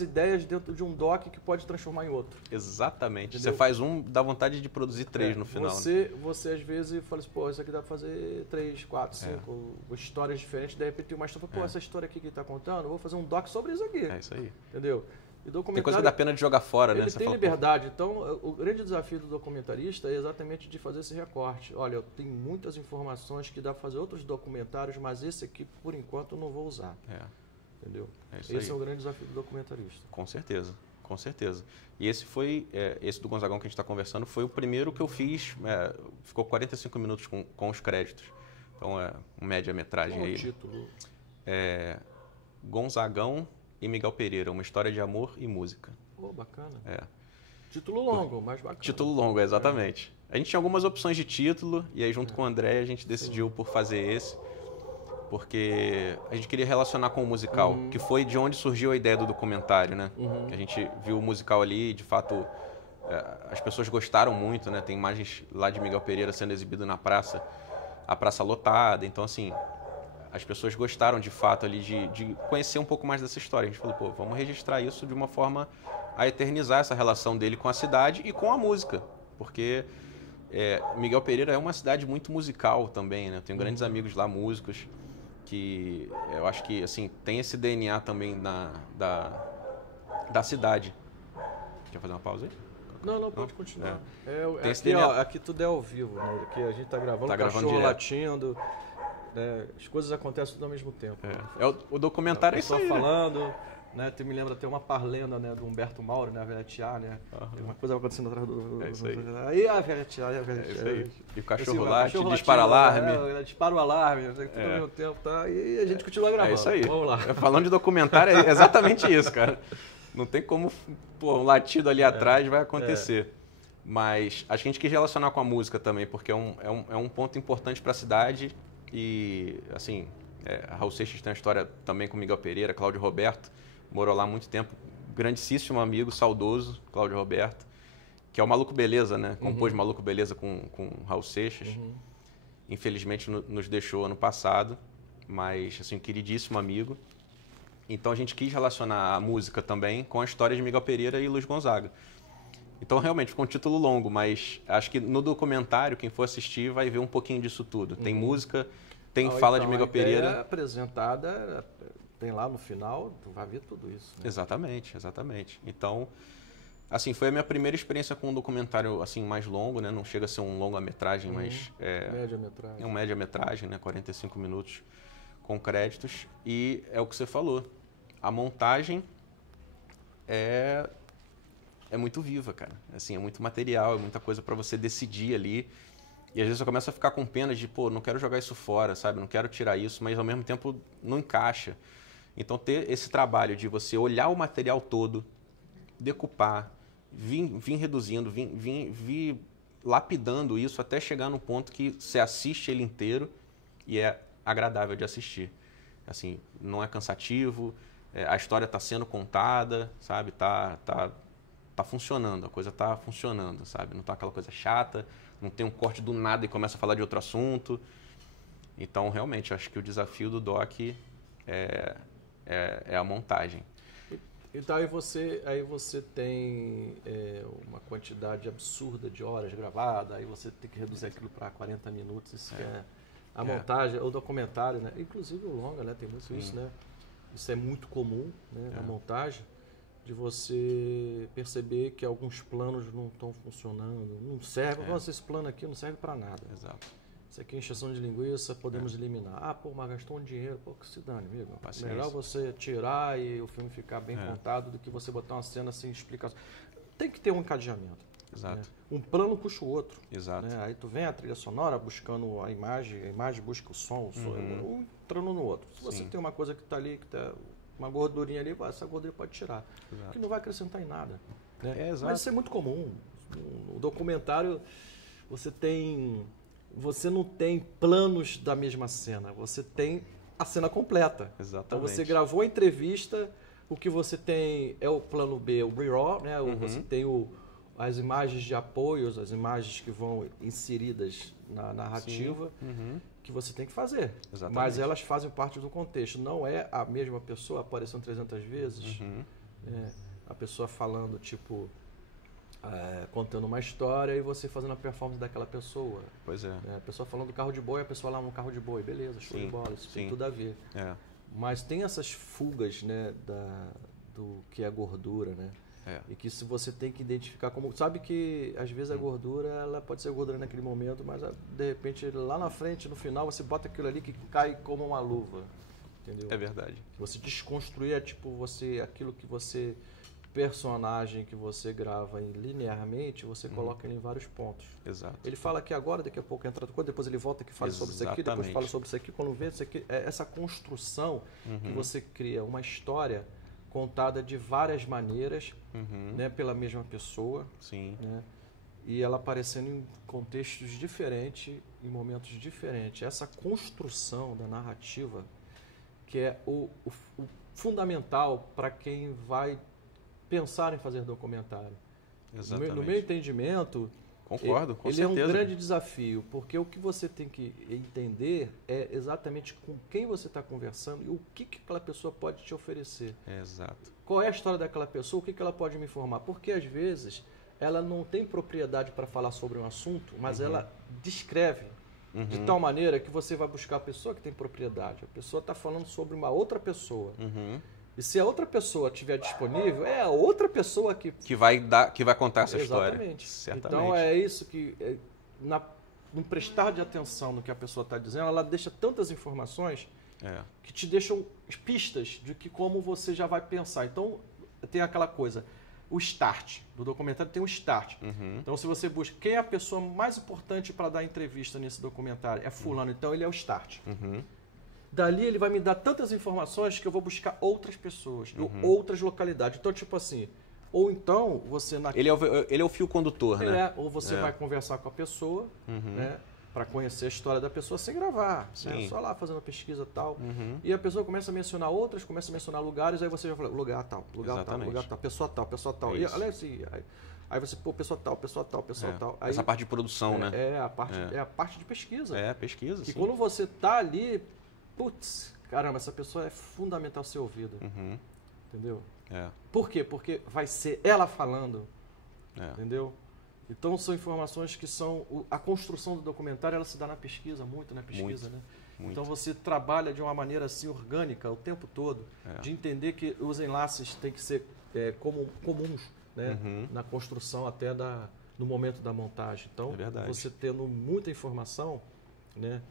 ideias dentro de um doc que pode transformar em outro. Exatamente. Entendeu? Você faz dá vontade de produzir 3 no final. Você às vezes fala assim, pô, isso aqui dá pra fazer 3, 4, 5 histórias diferentes, de repente tem uma história, pô, essa história aqui que ele tá contando, eu vou fazer um doc sobre isso aqui. É isso aí. Entendeu? E tem coisa que dá pena de jogar fora, né? Ele tem liberdade. Então, o grande desafio do documentarista é exatamente de fazer esse recorte. Olha, eu tenho muitas informações que dá pra fazer outros documentários, mas esse aqui, por enquanto, eu não vou usar. Entendeu? Esse é o grande desafio do documentarista. Com certeza, com certeza. E esse do Gonzagão que a gente está conversando foi o primeiro que eu fiz, ficou 45 minutos com os créditos. Então é uma média-metragem aí. Qual o título? Gonzagão e Miguel Pereira, uma história de amor e música. Bacana. Título longo, mas bacana. Título longo, exatamente. A gente tinha algumas opções de título e aí junto com o André a gente decidiu por fazer esse. Porque a gente queria relacionar com o musical, que foi de onde surgiu a ideia do documentário, né? A gente viu o musical ali, de fato, as pessoas gostaram muito, né? Tem imagens lá de Miguel Pereira sendo exibido na praça, a praça lotada. Então, assim, as pessoas gostaram de fato ali de conhecer um pouco mais dessa história. A gente falou, pô, vamos registrar isso de uma forma a eternizar essa relação dele com a cidade e com a música. Porque Miguel Pereira é uma cidade muito musical também, né? Eu tenho grandes amigos lá, músicos, que eu acho que assim, tem esse DNA também da cidade. Quer fazer uma pausa aí? Não, pode continuar. Tem esse aqui, DNA. aqui tudo é ao vivo, né? Aqui a gente tá gravando, gravando cachorro direto. latindo, né? As coisas acontecem tudo ao mesmo tempo. O documentário é isso aí, falando, né? Tu me lembra até uma parlenda, né, do Humberto Mauro, né, a velha Tiá, né? Uhum. Uma coisa acontecendo atrás do... É isso aí. Aí a velha Tiá, aí a velha Tiá. É isso aí. E o cachorro Assim, late, cachorro dispara latindo, alarme. Ela dispara o alarme, tudo ao mesmo tempo, tá? E a gente continua gravando. É isso aí. Vamos lá. Falando de documentário, é exatamente isso, cara. Não tem como, pô, um latido ali atrás vai acontecer. Mas acho que a gente quis relacionar com a música também, porque é um ponto importante para a cidade. E, assim, Raul Seixas tem uma história também com Miguel Pereira, Cláudio Roberto, morou lá há muito tempo. Grandíssimo amigo, saudoso, Cláudio Roberto, que é o Maluco Beleza, né? Compôs Maluco Beleza com Raul Seixas. Infelizmente nos deixou ano passado, mas, assim, um queridíssimo amigo. Então a gente quis relacionar a música também com a história de Miguel Pereira e Luiz Gonzaga. Então, realmente, ficou um título longo, mas acho que no documentário, quem for assistir vai ver um pouquinho disso tudo. Tem música, tem fala então, de Miguel Pereira. A ideia apresentada, tem lá no final, tu vai ver tudo isso. Né? Exatamente, exatamente. Então, assim, foi a minha primeira experiência com um documentário assim, mais longo, né? Não chega a ser um longa-metragem, mas média-metragem. É um média-metragem, né? 45 minutos com créditos. E é o que você falou. A montagem é muito viva, cara. Assim, é muito material, é muita coisa para você decidir ali. E às vezes eu começo a ficar com pena de, pô, não quero jogar isso fora, sabe? Não quero tirar isso, mas ao mesmo tempo não encaixa. Então ter esse trabalho de você olhar o material todo, decupar, vir reduzindo, vir lapidando isso até chegar no ponto que você assiste ele inteiro e é agradável de assistir. Assim, não é cansativo, a história está sendo contada, sabe? Tá funcionando, a coisa tá funcionando, sabe? Não tá aquela coisa chata, não tem um corte do nada e começa a falar de outro assunto. Então, realmente, acho que o desafio do doc é a montagem. Então, aí você tem uma quantidade absurda de horas gravadas, aí você tem que reduzir aquilo para 40 minutos, isso que é a montagem, o documentário, né? Inclusive o longa, né? Tem muito isso, né? Isso é muito comum, né? Na montagem, de você perceber que alguns planos não estão funcionando, não serve. Nossa, esse plano aqui não serve para nada. Exato. Isso aqui é encheção de linguiça, podemos eliminar. Ah, pô, mas gastou um dinheiro, pô, que se dane, amigo. Paciência. Melhor você tirar e o filme ficar bem contado do que você botar uma cena sem explicação. Tem que ter um encadeamento. Exato. Né? Um plano puxa o outro. Exato. Né? Aí tu vem a trilha sonora buscando a imagem busca o som, um entrando no outro. Se você tem uma coisa que está ali, que tá uma gordurinha ali, essa gordura pode tirar. Exato. Que não vai acrescentar em nada. Né? Exato. Mas isso é muito comum. No documentário, você não tem planos da mesma cena, você tem a cena completa. Exatamente. Então você gravou a entrevista, o que você tem é o plano B, o B-roll, né? Você tem as imagens de apoio, as imagens que vão inseridas na narrativa, que você tem que fazer. Exatamente. Mas elas fazem parte do contexto. Não é a mesma pessoa aparecendo 300 vezes, a pessoa falando, tipo... contando uma história e você fazendo a performance daquela pessoa. Pois é. A pessoa falando do carro de boi, a pessoa lá no carro de boi. Beleza, show de bola, isso tem tudo a ver. Mas tem essas fugas, né, do que é gordura, né? E que se você tem que identificar como... Sabe que às vezes a gordura, ela pode ser gordura naquele momento, mas de repente lá na frente, no final, você bota aquilo ali que cai como uma luva. Entendeu? É verdade. Você desconstruir aquilo que você... personagem que você grava linearmente, você coloca ele em vários pontos. Exato. Ele fala aqui agora, daqui a pouco entra outra coisa, depois ele volta aqui e fala sobre isso aqui, depois fala sobre isso aqui, quando vê isso aqui. É essa construção que você cria uma história contada de várias maneiras, né, pela mesma pessoa. Sim. Né, e ela aparecendo em contextos diferentes, em momentos diferentes. Essa construção da narrativa que é o fundamental para quem vai pensar em fazer documentário. Exatamente. No meu entendimento, concordo, com ele certeza. é um grande desafio, porque o que você tem que entender é exatamente com quem você está conversando e o que aquela pessoa pode te oferecer. Exato. Qual é a história daquela pessoa, o que ela pode me informar. Porque, às vezes, ela não tem propriedade para falar sobre um assunto, mas ela descreve de tal maneira que você vai buscar a pessoa que tem propriedade. A pessoa está falando sobre uma outra pessoa. E se a outra pessoa estiver disponível, é a outra pessoa que vai contar essa história. Exatamente. Certamente. Então é isso que, no prestar de atenção no que a pessoa está dizendo, ela deixa tantas informações que te deixam pistas de que como você já vai pensar. Então, tem aquela coisa, o start. Do documentário tem um start. Então, se você busca quem é a pessoa mais importante para dar entrevista nesse documentário, é fulano. Então, ele é o start. Dali, ele vai me dar tantas informações que eu vou buscar outras pessoas, outras localidades. Então, tipo assim, ou então você... Ele é o fio condutor, né? Ou você vai conversar com a pessoa, né? Para conhecer a história da pessoa sem gravar. Né? Só lá fazendo pesquisa e tal. E a pessoa começa a mencionar outras, começa a mencionar lugares, aí você já fala, lugar tal, lugar tal, pessoa tal, pessoa tal. E, olha assim, aí você, pô, pessoa tal, pessoa tal, pessoa tal. Aí, essa parte de produção, né? É a parte de pesquisa. Pesquisa, e quando você tá ali, putz, caramba, essa pessoa é fundamental ser ouvida. Entendeu? Por quê? Porque vai ser ela falando. Entendeu? Então, são informações que são... A construção do documentário, ela se dá na pesquisa, muito na pesquisa, né? Então, você trabalha de uma maneira assim, orgânica, o tempo todo, de entender que os enlaces têm que ser comuns, né? Na construção até no momento da montagem. Então, você tendo muita informação, né?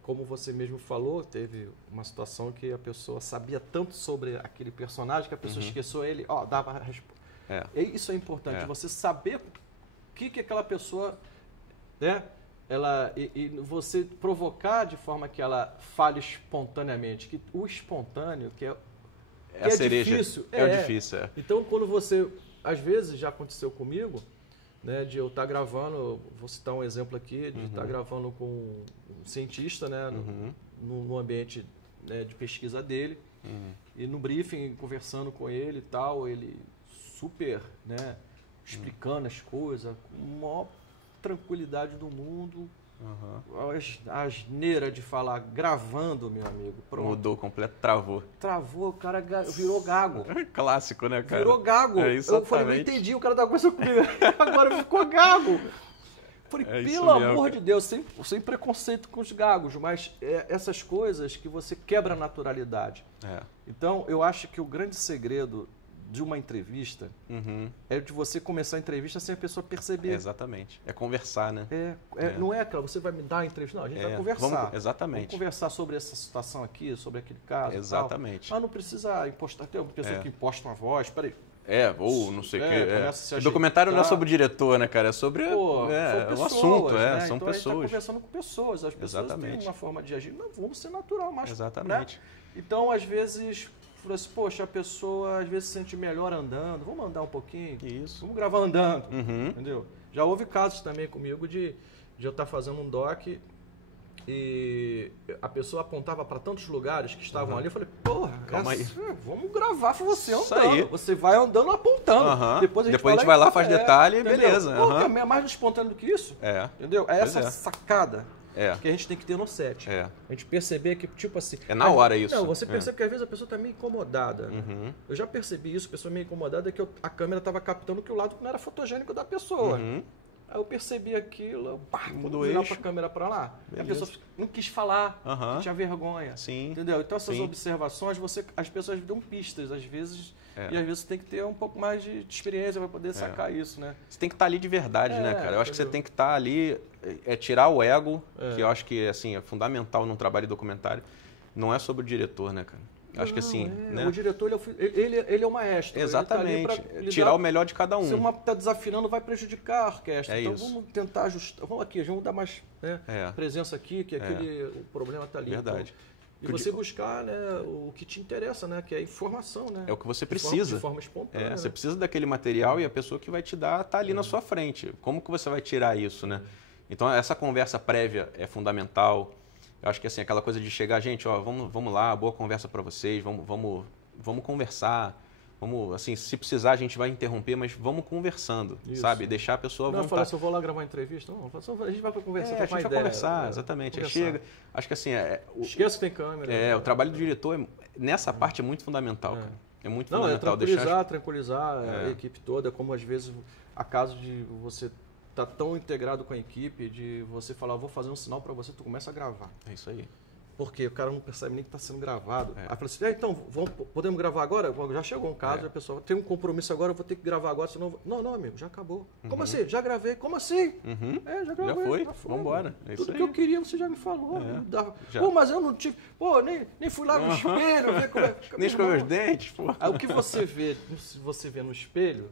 Como você mesmo falou, teve uma situação que a pessoa sabia tanto sobre aquele personagem que a pessoa esqueceu ele, dava a resposta. Isso é importante, você saber o que aquela pessoa, né? E você provocar de forma que ela fale espontaneamente, que o espontâneo, que é a cereja. Difícil. Difícil. Então, quando você, às vezes, já aconteceu comigo, né, de eu estar gravando, vou citar um exemplo aqui, de estar gravando com um cientista, né, no ambiente, né, de pesquisa dele, e no briefing, conversando com ele e tal, ele super, né, explicando as coisas, com a maior tranquilidade do mundo, a asneira de falar, gravando, meu amigo. Pronto. Mudou completo, travou. Travou, o cara virou gago. Clássico, né, cara? Virou gago. Eu falei, não entendi, o cara tava conversando comigo, agora ficou gago. Falei, pelo amor de Deus, sem preconceito com os gagos, mas essas coisas que você quebra a naturalidade. Então, eu acho que o grande segredo de uma entrevista é de você começar a entrevista sem a pessoa perceber. Exatamente. É conversar, né? Não é aquela, você vai me dar a entrevista, não, a gente vai conversar. Exatamente. Vamos conversar sobre essa situação aqui, sobre aquele caso. Exatamente. Não precisa impostar, tem uma pessoa que imposta uma voz, peraí. Ou não sei o quê. O documentário não é sobre o diretor, né, cara? É sobre o assunto, né? São então, pessoas. A gente tá conversando com pessoas, as pessoas têm uma forma de agir. Não, vamos ser natural, mas... Exatamente. Né? Então, às vezes... Assim, poxa, a pessoa às vezes se sente melhor andando, vamos andar um pouquinho, vamos gravar andando, entendeu? Já houve casos também comigo de eu estar fazendo um doc e a pessoa apontava para tantos lugares que estavam ali, eu falei, porra, calma aí. Vamos gravar com você andando, isso aí. Você vai andando apontando, depois a gente vai lá, faz detalhe e beleza. É mais espontâneo do que isso, entendeu? É essa sacada. Que a gente tem que ter no set. A gente perceber que, tipo assim... É na hora isso. Não, você percebe que às vezes a pessoa está meio incomodada. Eu já percebi isso, a pessoa meio incomodada, que a câmera estava captando que o lado não era fotogênico da pessoa. Aí eu percebi aquilo, mudou virar a câmera para lá. Beleza. A pessoa não quis falar, tinha vergonha. Entendeu? Então essas observações, as pessoas dão pistas, às vezes... E às vezes você tem que ter um pouco mais de experiência para poder sacar isso, né? Você tem que estar ali de verdade, né, cara? Eu acho que você tem que estar ali, tirar o ego, que eu acho que assim, é fundamental num trabalho de documentário. Não é sobre o diretor, né, cara? Acho que assim... Né? O diretor, ele é o maestro. Exatamente. Ele tá tirar o melhor de cada um. Se uma está desafinando, vai prejudicar a orquestra. Então vamos tentar ajustar. Vamos dar mais presença aqui, que o problema está ali. Verdade. Então, e você buscar, né, o que te interessa, né, que é a informação, né? É o que você precisa. De forma espontânea. Né? Você precisa daquele material e a pessoa que vai te dar está ali na sua frente. Como que você vai tirar isso, né? Então, essa conversa prévia é fundamental. Eu acho que assim, aquela coisa de chegar, gente, ó, vamos lá, boa conversa para vocês, vamos conversar. Vamos, assim, se precisar a gente vai interromper, mas vamos conversando, sabe? Deixar a pessoa voltar. Não, fala, se eu vou lá gravar uma entrevista, não, a gente vai conversar, a gente vai conversar, exatamente. Aí chega, acho que assim... Esquece que tem câmera. O trabalho do diretor, nessa parte, é muito fundamental, cara. É muito fundamental. Tranquilizar a equipe toda, como às vezes, a caso de você estar tão integrado com a equipe, de você falar, vou fazer um sinal para você, tu começa a gravar. É isso aí. Porque o cara não percebe nem que está sendo gravado. Aí fala assim, então, podemos gravar agora? Já chegou um caso, a pessoa tem um compromisso agora, eu vou ter que gravar agora, senão... Não, amigo, já acabou. Como assim? Já gravei. Como assim? Já gravei. Já foi. Vambora. É Tudo isso que eu aí. queria, você já me falou. Pô, mas eu não tive... Pô, nem fui lá no espelho ver como é... Nem escovei os dentes, pô. Aí, o que você vê no espelho...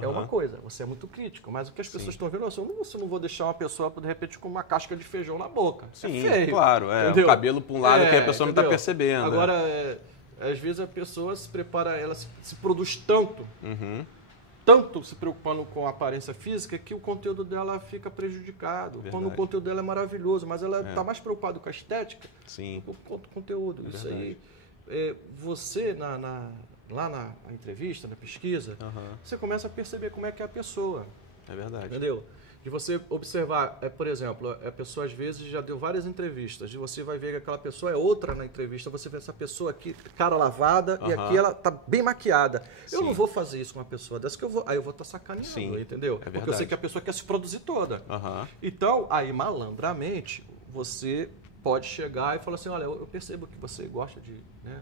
É uma coisa, você é muito crítico, mas o que as pessoas estão vendo, você não vou deixar uma pessoa, de repente, com uma casca de feijão na boca. Sim, é feio, claro. O cabelo para um lado que a pessoa não está percebendo. Agora, às vezes a pessoa se prepara, ela se produz tanto, tanto se preocupando com a aparência física, que o conteúdo dela fica prejudicado. Verdade. Quando o conteúdo dela é maravilhoso, mas ela está mais preocupada com a estética Sim. do que com o conteúdo. Isso aí, você, lá na entrevista, na pesquisa, você começa a perceber como é que é a pessoa. É verdade. Entendeu? De você observar, por exemplo, a pessoa às vezes já deu várias entrevistas, e você vai ver que aquela pessoa é outra na entrevista, você vê essa pessoa aqui, cara lavada, e aqui ela tá bem maquiada. Sim. Eu não vou fazer isso com uma pessoa dessa, aí eu vou estar sacaneando, Sim, entendeu? é Porque eu sei que a pessoa quer se produzir toda. Então, aí malandramente, você pode chegar e falar assim, olha, eu percebo que você gosta de... Né?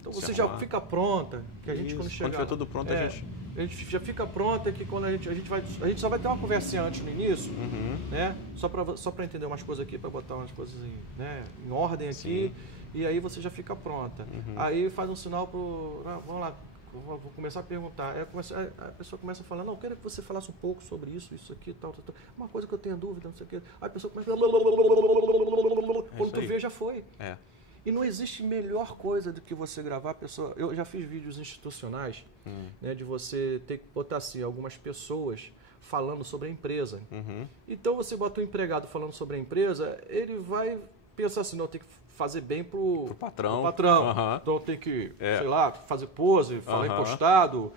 Então você já fica pronta, que a gente quando chegar... Quando tiver tudo pronto, a gente já fica pronta que quando a gente só vai ter uma conversinha antes no início, né? Só para entender umas coisas aqui, para botar umas coisas em ordem aqui, e aí você já fica pronta. Aí faz um sinal pro... vamos lá, vou começar a perguntar. Aí a pessoa começa a falar, não, eu quero que você falasse um pouco sobre isso aqui, tal. Uma coisa que eu tenho dúvida, não sei o quê. Aí a pessoa começa a... Quando tu vê, já foi. E não existe melhor coisa do que você gravar a pessoa. Eu já fiz vídeos institucionais, né, de você ter que botar assim, algumas pessoas falando sobre a empresa. Então você bota um empregado falando sobre a empresa, ele vai pensar assim, não, tem que fazer bem pro patrão. Então tem que, sei lá, fazer pose, falar impostado,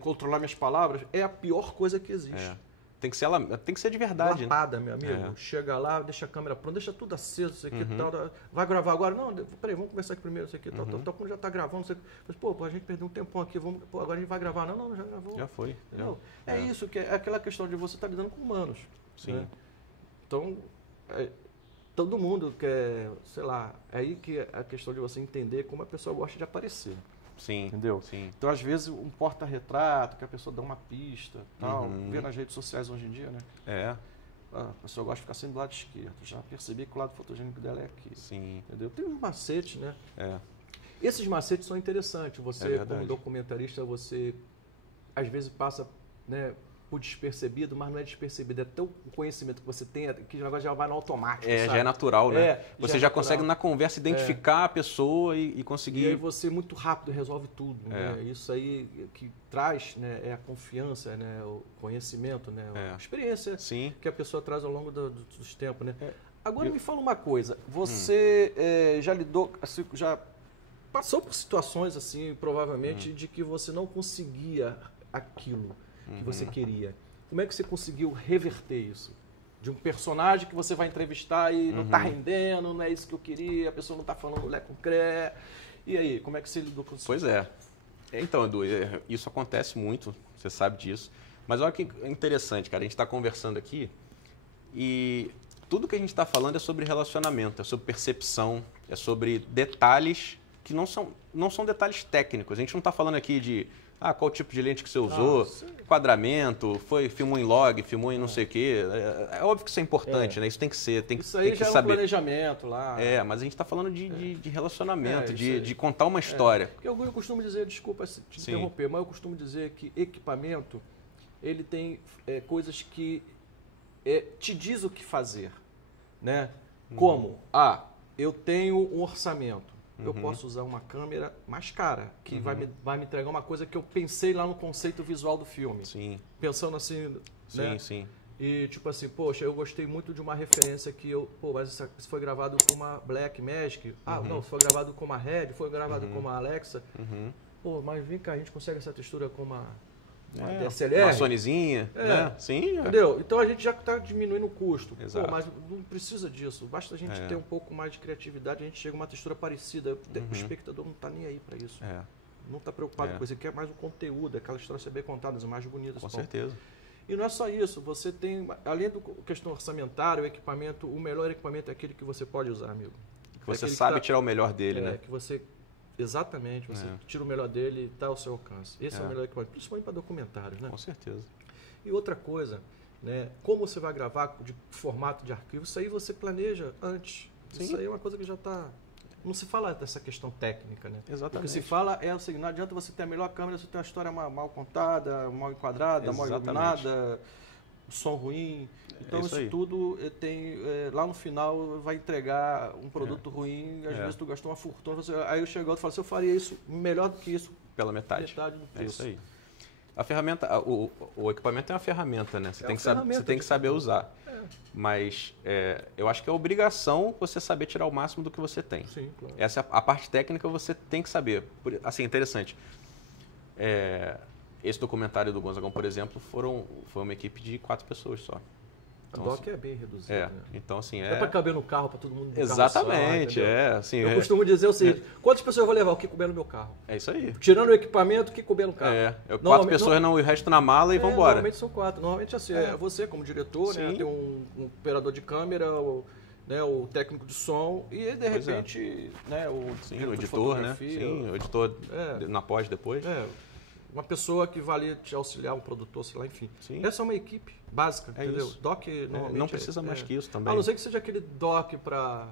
controlar minhas palavras. É a pior coisa que existe. Tem que ser de verdade. Lapada, meu amigo. Chega lá, deixa a câmera pronta, deixa tudo aceso, isso aqui tal. Vai gravar agora? Não, peraí, vamos conversar aqui primeiro, isso aqui tal. Quando já está gravando, você... Pô, a gente perdeu um tempão aqui, agora a gente vai gravar. Não, já gravou. Já foi. É isso, que é aquela questão de você estar lidando com humanos. Sim. Né? Então, todo mundo quer, sei lá, é aí que é a questão de você entender como a pessoa gosta de aparecer. Sim. Entendeu? Sim. Então, às vezes, um porta-retrato, que a pessoa dá uma pista, tal, vê nas redes sociais hoje em dia, né? A pessoa gosta de ficar sempre do lado esquerdo. Já percebi que o lado fotogênico dela é aqui. Sim. Entendeu? Tem uns macetes, né? Esses macetes são interessantes. Você, como documentarista, você às vezes passa, né, por despercebido, mas não é despercebido. É tão o conhecimento que você tem que o negócio já vai no automático. Sabe? Já é natural, né? Você já consegue na conversa identificar a pessoa e conseguir... E aí você muito rápido resolve tudo. Né? Isso aí que traz, né, é a confiança, né, o conhecimento, né, a experiência que a pessoa traz ao longo dos tempos. Né? Agora me fala uma coisa. Você já lidou, assim, já passou por situações assim, provavelmente, de que você não conseguia aquilo que você queria. Como é que você conseguiu reverter isso? De um personagem que você vai entrevistar e não está rendendo, não é isso que eu queria, a pessoa não está falando lé com cré. E aí, como é que você lidou com isso? Pois é. Então, Edu, isso acontece muito, você sabe disso. Mas olha que interessante, cara, a gente está conversando aqui e tudo que a gente está falando é sobre relacionamento, é sobre percepção, é sobre detalhes que não são detalhes técnicos. A gente não está falando aqui de qual tipo de lente que você usou, enquadramento, filmou em log, filmou em não sei o quê. É óbvio que isso é importante, né? Isso tem que ser, tem isso aí que já é um saber. planejamento lá. Mas a gente está falando de relacionamento, de contar uma história. Porque eu costumo dizer, desculpa te interromper, mas eu costumo dizer que equipamento, ele tem coisas que te diz o que fazer, né? Como, eu tenho um orçamento. Eu posso usar uma câmera mais cara, que vai me entregar uma coisa que eu pensei lá no conceito visual do filme. Sim. Pensando assim, né? Sim. E tipo assim, poxa, eu gostei muito de uma referência que mas isso foi gravado com uma Blackmagic. Não, foi gravado com uma Red, foi gravado com uma Alexa. Pô, mas vem cá, a gente consegue essa textura com uma DSLR? Uma Sonyzinha, né? Sim. Entendeu? Então a gente já está diminuindo o custo. Exato. Pô, mas não precisa disso. Basta a gente ter um pouco mais de criatividade, a gente chega a uma textura parecida. O espectador não está nem aí para isso. Não está preocupado com isso. Ele quer mais o conteúdo, aquela história ser bem contada, as mais bonitas. Com certeza. E não é só isso. Você tem, além do questão orçamentária, o melhor equipamento é aquele que você pode usar, amigo. Você aquele que sabe tirar o melhor dele, é, né? que você... Exatamente, você tira o melhor dele e está ao seu alcance. Esse é o melhor equipamento, principalmente para documentários, né? Com certeza. E outra coisa, né? Como você vai gravar de formato de arquivo, isso aí você planeja antes. Sim. Isso aí é uma coisa que já está... Não se fala dessa questão técnica, né? Exatamente. O que se fala é o seguinte, não adianta você ter a melhor câmera se você tem uma história mal contada, mal enquadrada, mal iluminada, som ruim. Então isso tudo tem lá no final vai entregar um produto ruim, às vezes tu gastou uma fortuna, aí eu chego e falo assim, eu faria isso melhor do que isso. Pela metade. Metade do preço. É isso aí. A ferramenta, o equipamento é uma ferramenta, né? Você tem que saber usar. Mas eu acho que é obrigação você saber tirar o máximo do que você tem. Sim, claro. Essa a parte técnica você tem que saber. Assim, interessante. Esse documentário do Gonzagão, por exemplo, foi uma equipe de 4 pessoas só. Então, a DOC é bem reduzida. Né? Então, assim, é para caber no carro, para todo mundo. Exatamente, assim, eu costumo dizer o seguinte: quantas pessoas eu vou levar? O que couber no meu carro? É isso aí. Tirando o equipamento, o que couber no carro? 4 pessoas, o resto na mala e vamos embora. Normalmente são 4. Normalmente assim, você como diretor, né, tem um operador de câmera, o técnico de som e de repente né, o editor, né? Sim, o editor na pós depois. Uma pessoa que vai ali te auxiliar, um produtor, sei lá, enfim. Sim. Essa é uma equipe básica, entendeu? Isso. Doc não precisa mais que isso também. A não ser que seja aquele doc para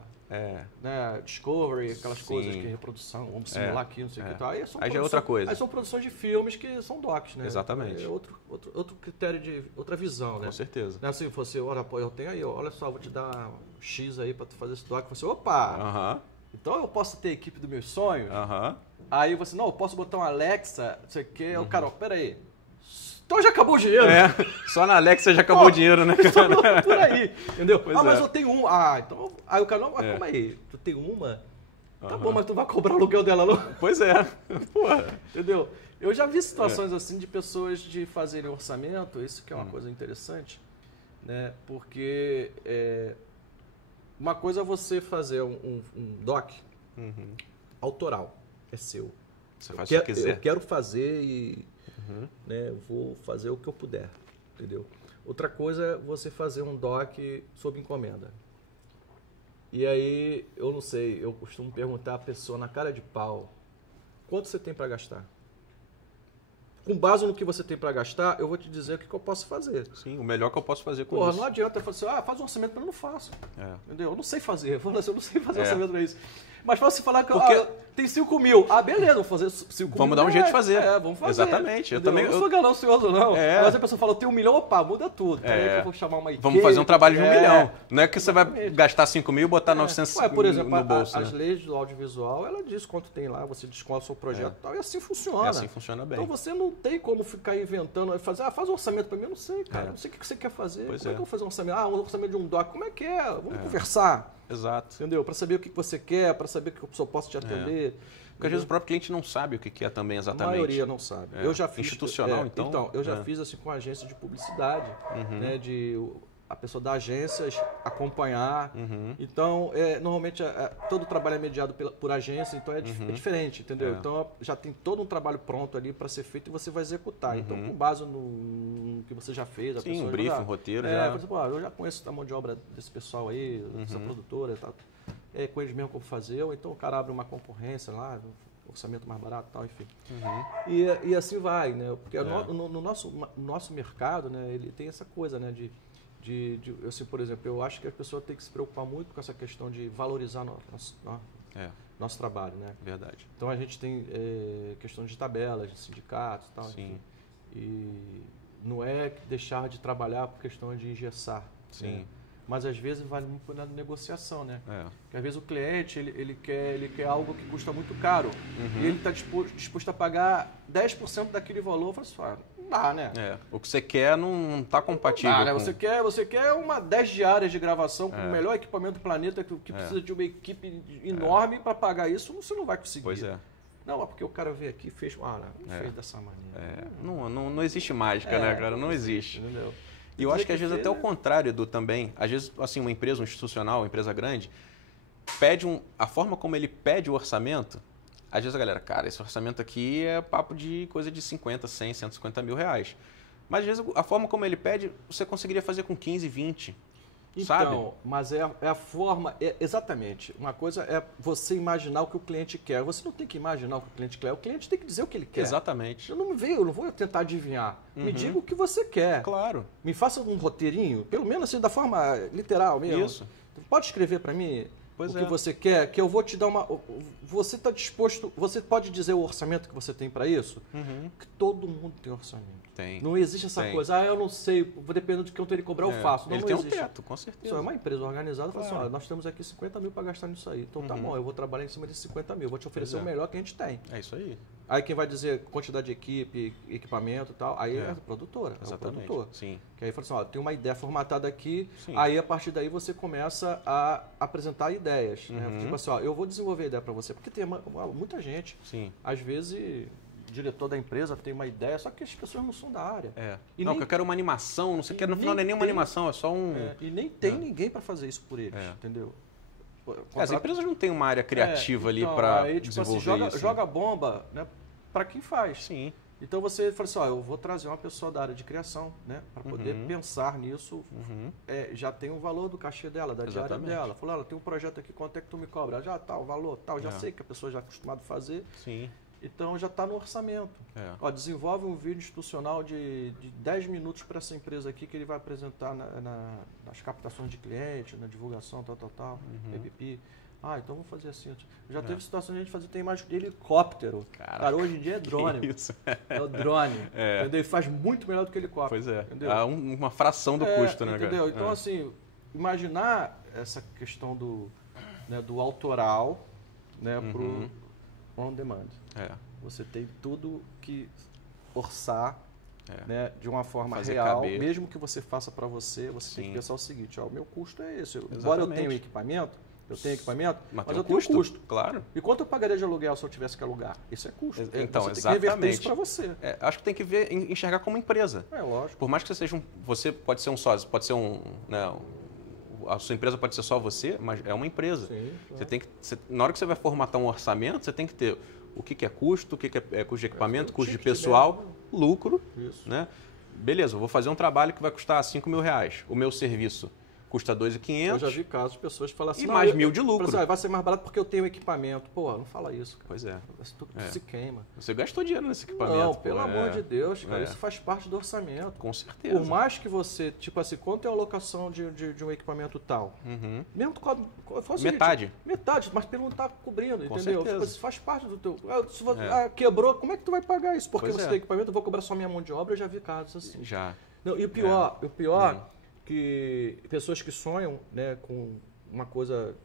né, Discovery, aquelas coisas que reprodução, vamos simular aqui, não sei o que tal. Aí já é outra coisa. Aí são produções de filmes que são docs, né? Exatamente. É outro critério outra visão, né? Com certeza. Né? Assim, você, olha, pô, eu tenho aí, olha só, vou te dar um X aí para tu fazer esse doc. Você, opa! Então eu posso ter a equipe dos meus sonhos? Aí você, não, eu posso botar um Alexa, não sei o quê. O cara, pera aí. Então já acabou o dinheiro. Só na Alexa já acabou o dinheiro, né, cara? Por aí, entendeu? Mas eu tenho um. Então. Aí o cara, não, mas como aí? Tu tem uma? Tá bom, mas tu vai cobrar o aluguel dela, não? Pois é. Porra. Entendeu? Eu já vi situações assim de pessoas de fazerem orçamento, isso que é uma coisa interessante, né? Porque uma coisa é você fazer um doc autoral. É seu. Você faz o que quiser. Eu quero fazer e né, vou fazer o que eu puder, entendeu? Outra coisa é você fazer um doc sob encomenda. E aí, eu não sei, eu costumo perguntar à pessoa na cara de pau, quanto você tem para gastar? Com base no que você tem para gastar, eu vou te dizer o que eu posso fazer. Sim, o melhor que eu posso fazer com isso. Não adianta eu falar assim, faz um orçamento, mas eu não faço. Entendeu? Eu não sei fazer. Eu falo assim, eu não sei fazer orçamento para isso. Mas para você falar que tem 5 mil. Beleza, vou fazer 5 mil. Vamos dar um jeito de fazer. Vamos fazer. Exatamente. Eu não sou ganancioso, não. Mas a pessoa fala, eu tenho 1 milhão, muda tudo. Aí eu vou chamar uma equipe. Vamos fazer um trabalho de 1 milhão. Não é que você vai gastar 5 mil e botar 900 por exemplo, no bolso. As leis do audiovisual, ela diz quanto tem lá, você descola o seu projeto e tal, e assim funciona. Assim funciona bem. Então você não tem como ficar inventando, fazer, faz um orçamento para mim, eu não sei, cara. Não sei o que você quer fazer. Como é que eu vou fazer um orçamento? Um orçamento de um doc, como é que é? Vamos conversar. Exato. Entendeu? Para saber o que você quer, para saber que eu posso te atender. Porque às vezes o próprio cliente não sabe o que é também exatamente. A maioria não sabe. Eu já fiz, institucional, então? Então, eu já fiz assim com agência de publicidade, né, de a pessoa da agência acompanhar. Então, normalmente todo o trabalho é mediado por agência, então é diferente, entendeu? Então já tem todo um trabalho pronto ali para ser feito e você vai executar. Então, com base no que você já fez, a pessoa um briefing, um roteiro já. Por exemplo, eu já conheço a mão de obra desse pessoal aí, dessa produtora e tal. Com eles mesmo como fazer, ou então o cara abre uma concorrência lá, orçamento mais barato e tal, enfim. E assim vai, né? Porque no nosso mercado, né, ele tem essa coisa, né, assim, por exemplo, eu acho que a pessoa tem que se preocupar muito com essa questão de valorizar nosso trabalho, né? Verdade. Então a gente tem questão de tabelas, de sindicatos e tal, Sim. Enfim. E não é deixar de trabalhar por questão de engessar. Sim. Né? Mas às vezes vale muito na negociação, né? Porque às vezes o cliente ele quer algo que custa muito caro e ele está disposto a pagar 10% daquele valor. Eu falo assim, não dá, né? O que você quer não está compatível. Não dá, né? Você quer 10 diárias de gravação com o melhor equipamento do planeta que precisa de uma equipe enorme para pagar isso, você não vai conseguir. Pois é. Não, é porque o cara veio aqui e fez, não fez dessa maneira. Não existe mágica, né, cara? Não existe. Entendeu? E eu acho que às vezes até o contrário, Edu, também. Às vezes, assim, uma empresa, um institucional, uma empresa grande, a forma como ele pede o orçamento, às vezes a galera, cara, esse orçamento aqui é papo de coisa de 50, 100, 150 mil reais. Mas às vezes a forma como ele pede, você conseguiria fazer com 15, 20. sabe? Então, mas é a forma, exatamente. Uma coisa é você imaginar o que o cliente quer. Você não tem que imaginar o que o cliente quer. O cliente tem que dizer o que ele quer. Exatamente. Eu não vou tentar adivinhar. Me diga o que você quer. Claro. Me faça um roteirinho, pelo menos assim, da forma literal mesmo. Isso. Pode escrever para mim Pois o é. que você quer, que eu vou te dar uma... Você está disposto... Você pode dizer o orçamento que você tem para isso? Que todo mundo tem orçamento. Tem. Não existe essa coisa, eu não sei, vou depender do que quanto ele cobrar, eu faço. Não, ele não tem existe. um teto, com certeza. Só é uma empresa organizada, fala Claro. assim, olha, nós temos aqui 50 mil para gastar nisso aí. Então tá bom, eu vou trabalhar em cima desses 50 mil, vou te oferecer o melhor que a gente tem. É isso aí. Aí quem vai dizer quantidade de equipe, equipamento e tal, aí é a produtora, Exatamente. é o produtor. Sim. Que aí fala assim, ó, tem uma ideia formatada aqui, Sim. aí a partir daí você começa a apresentar ideias. Né? Tipo assim, ó, eu vou desenvolver a ideia para você, porque tem muita gente, Sim. às vezes... O diretor da empresa tem uma ideia, só que as pessoas não são da área. E não, nem, que eu quero uma animação, não sei o que, no final não é nem uma animação, é só um... e nem tem ninguém para fazer isso por eles, entendeu? As empresas não têm uma área criativa ali então, para aí, tipo desenvolver assim, isso. joga bomba, né, para quem faz. Sim. Então você fala assim, ó, eu vou trazer uma pessoa da área de criação, né, para poder pensar nisso. Já tem o valor do cachê dela, da diária dela. Falou, ela tem um projeto aqui, quanto é que tu me cobra? Já tá, o valor, tal, já sei que a pessoa já é acostumada a fazer. Sim. Então já está no orçamento. Ó, desenvolve um vídeo institucional de 10 minutos para essa empresa aqui que ele vai apresentar nas captações de cliente, na divulgação, tal, PPP. Ah, então vamos fazer assim. Já teve situação de a gente fazer, tem mais de helicóptero. Cara, hoje em dia é drone. Isso. É o drone. Entendeu? Ele faz muito melhor do que helicóptero. Pois é. Entendeu? Uma fração do custo, né, entendeu? cara? Então, assim, imaginar essa questão do autoral, né, pro on demand. Você tem tudo que orçar, né, de uma forma real, caber. mesmo que você faça para você tem que pensar o seguinte, ó, o meu custo é esse. Embora eu tenha equipamento, mas eu tenho custo. Claro. E quanto eu pagaria de aluguel se eu tivesse que alugar? Isso é custo. Então, você exatamente. tem que reverter isso para você. Acho que tem que enxergar como empresa. É lógico. Por mais que você seja você pode ser um sócio, pode ser a sua empresa pode ser só você, mas é uma empresa. Sim, claro. Você tem que, na hora que você vai formatar um orçamento, você tem que ter o que é custo, o que é custo de equipamento, custo de pessoal, lucro. Isso. Né? Beleza, eu vou fazer um trabalho que vai custar R$5.000. O meu serviço custa R$2.500. Eu já vi casos de pessoas que falam assim... E mais 1.000 de lucro. Assim, vai ser mais barato porque eu tenho equipamento. Pô, não fala isso, cara. Pois é. Tu se queima. Você gastou dinheiro nesse equipamento. Não, pelo amor de Deus, cara. É. Isso faz parte do orçamento. Com certeza. Por mais que você... Tipo assim, quanto é a alocação de um equipamento tal? Mesmo tu Metade. Metade, mas pelo não tá cobrindo, Com entendeu? certeza. Tipo, isso faz parte do teu... Se você, quebrou, como é que tu vai pagar isso? Porque Pois você tem equipamento, eu vou cobrar só minha mão de obra, eu já vi casos assim. Já. Não, e o pior que pessoas que sonham, né, com uma coisa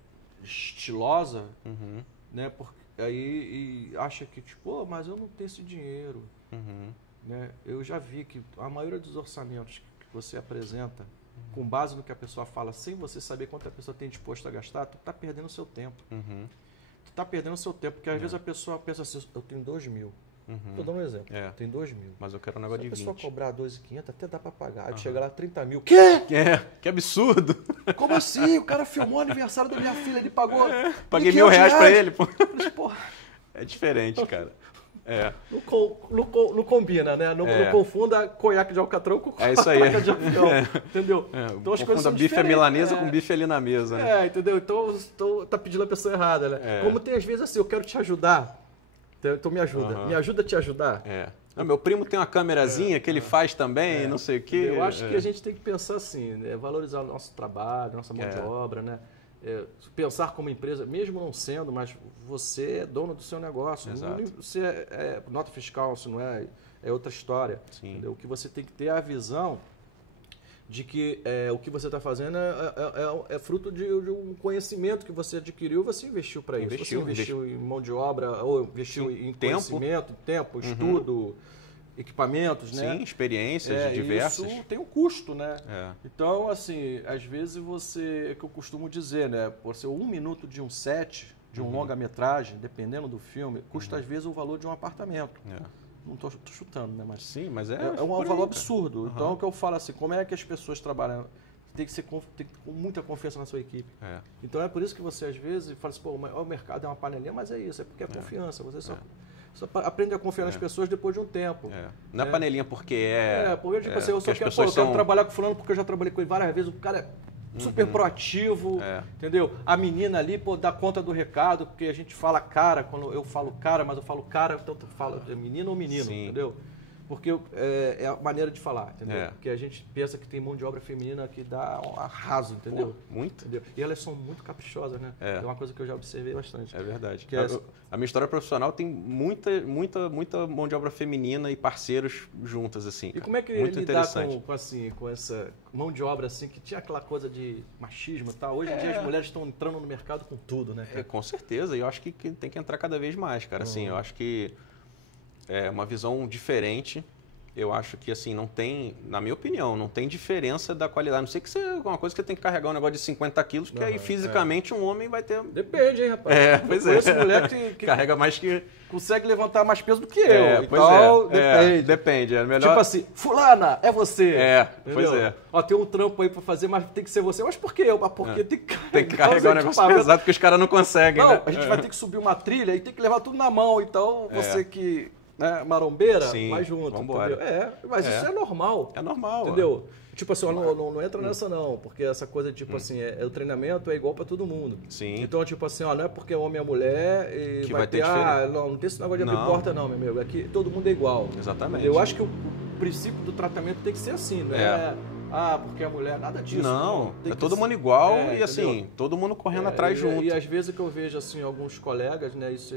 estilosa, né, porque aí acha que tipo, mas eu não tenho esse dinheiro, né? Eu já vi que a maioria dos orçamentos que você apresenta, com base no que a pessoa fala, sem você saber quanto a pessoa tem disposto a gastar, tu tá perdendo o seu tempo. Tu tá perdendo o seu tempo, porque às vezes a pessoa pensa assim, eu tenho 2.000. Estou dando um exemplo. Tem 2.000. Mas eu quero um negócio de 20. Se a pessoa cobrar 2.500, até dá para pagar. Aí chega lá 30.000. Quê? Que absurdo. Como assim? O cara filmou o aniversário da minha filha, ele pagou. Paguei R$1.000 para ele, pô. Mas, porra. É diferente, cara. Não combina, né? Não confunda conhaque de alcatrão com isso aí. placa de avião. Entendeu? Então as coisas são bife à milanesa com bife ali na mesa. Né? Entendeu? Então tá pedindo a pessoa errada, né? Como tem às vezes assim, eu quero te ajudar. Então me ajuda. Me ajuda a te ajudar. Meu primo tem uma câmerazinha que ele faz também, não sei o quê. Eu acho que a gente tem que pensar assim, né? Valorizar o nosso trabalho, nossa mão de obra, né? Pensar como empresa, mesmo não sendo, mas você é dono do seu negócio. Exato. Você é nota fiscal, se não é outra história. Entendeu? O que você tem que ter é a visão de que o que você está fazendo é fruto de um conhecimento que você adquiriu, você investiu para isso. Você investiu em mão de obra, ou investiu em conhecimento, tempo, estudo, equipamentos, né? Sim, experiências diversas. Isso tem um custo, né? Então, assim, às vezes é que eu costumo dizer, né? Por ser 1 minuto de um set, de um longa-metragem, dependendo do filme, custa às vezes o valor de um apartamento. Não estou chutando, né? Mas sim, mas é um valor absurdo. Então, o que eu falo assim, como é que as pessoas trabalham? Tem que ter com muita confiança na sua equipe. Então, é por isso que você, às vezes, fala assim, pô, o mercado é uma panelinha, mas é isso, é porque é confiança. Você só aprende a confiar nas pessoas depois de um tempo. Não é panelinha porque porque tipo assim, eu só quero trabalhar com fulano porque eu já trabalhei com ele várias vezes, o cara super proativo, entendeu? A menina ali, pô, dá conta do recado, porque a gente fala cara, quando eu falo cara, mas eu falo cara, então tu fala menino ou menino, entendeu? Porque é a maneira de falar, entendeu? Porque a gente pensa que tem mão de obra feminina que dá um arraso, entendeu? Pô, muito. Entendeu? E elas são muito caprichosas, né? É uma coisa que eu já observei bastante. É verdade. A minha história profissional tem muita mão de obra feminina e parceiros juntas, assim. E como é que lidar com essa mão de obra, assim, que tinha aquela coisa de machismo e tal? Hoje em dia as mulheres estão entrando no mercado com tudo, né? Com certeza. E eu acho que tem que entrar cada vez mais, cara. Assim, eu acho que é uma visão diferente. Eu acho que, assim, não tem, na minha opinião, não tem diferença da qualidade. Não sei que seja uma coisa que tem que carregar um negócio de 50 quilos, que aí fisicamente um homem vai ter... Depende, hein, rapaz. Pois é. Essa mulher que carrega mais que... consegue levantar mais peso do que eu. Depende. Depende. É melhor... Tipo assim, fulana, é você. Pois é. Ó, tem um trampo aí pra fazer, mas tem que ser você. Mas por quê? Porque tem que carregar um negócio pesado que os caras não conseguem, né? A gente vai ter que subir uma trilha e tem que levar tudo na mão. Então, você que... marombeira, vai junto. Vambora. Mas isso é normal. É normal. Entendeu? Tipo assim, não entra nessa não, porque essa coisa, tipo assim, o treinamento é igual pra todo mundo. Sim. Então, tipo assim, não é porque homem é mulher e que vai ter não tem esse negócio de abrir porta não, meu amigo. Aqui todo mundo é igual. Exatamente. Eu acho que o princípio do tratamento tem que ser assim, não é? Porque é mulher, nada disso. Não, todo mundo igual e assim, entendeu? Todo mundo correndo atrás junto. E às vezes que eu vejo assim, alguns colegas, né, isso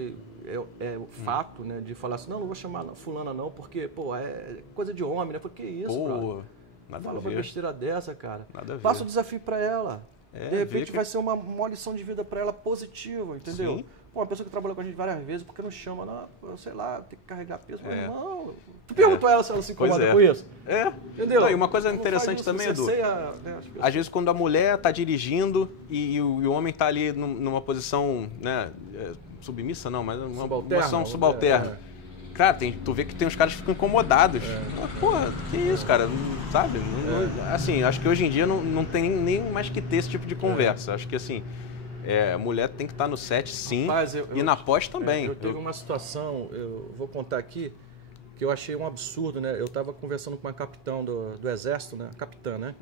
é o fato, né, de falar assim, não vou chamar fulana não, porque, pô, é coisa de homem, né? Porque isso, pô, nada fala a ver. uma besteira dessa, cara. Nada a ver. Passa o desafio pra ela. De repente vai ser uma lição de vida pra ela positiva, entendeu? Sim. Pô, uma pessoa que trabalhou com a gente várias vezes, por que não chama? Não, sei lá, tem que carregar peso. Mas não. Tu perguntou a ela se ela se incomoda com isso? Entendeu? Não, e uma coisa interessante também, Edu, às vezes quando a mulher tá dirigindo e o homem tá ali numa posição, né, submissa não, mas uma posição subalterna. Cara, tu vê que tem uns caras que ficam incomodados. Porra, que isso, cara? Sabe? Assim, acho que hoje em dia não tem nem mais que ter esse tipo de conversa. Acho que assim, a mulher tem que estar no set, sim, e na pós também. Eu teve uma situação, eu vou contar aqui, que eu achei um absurdo, né? Eu estava conversando com uma capitã do Exército, né? Capitã, né?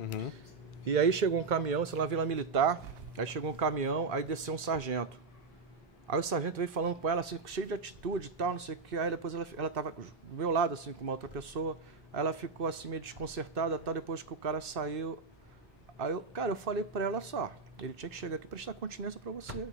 E aí chegou um caminhão, sei lá, Vila Militar, aí chegou um caminhão, aí desceu um sargento. Aí o sargento veio falando com ela, assim, cheio de atitude e tal, não sei o que. Aí depois ela tava do meu lado, assim, com uma outra pessoa. Aí ela ficou, assim, meio desconcertada, tal, depois que o cara saiu. Aí, eu falei pra ela só, ele tinha que chegar aqui pra prestar continência pra você.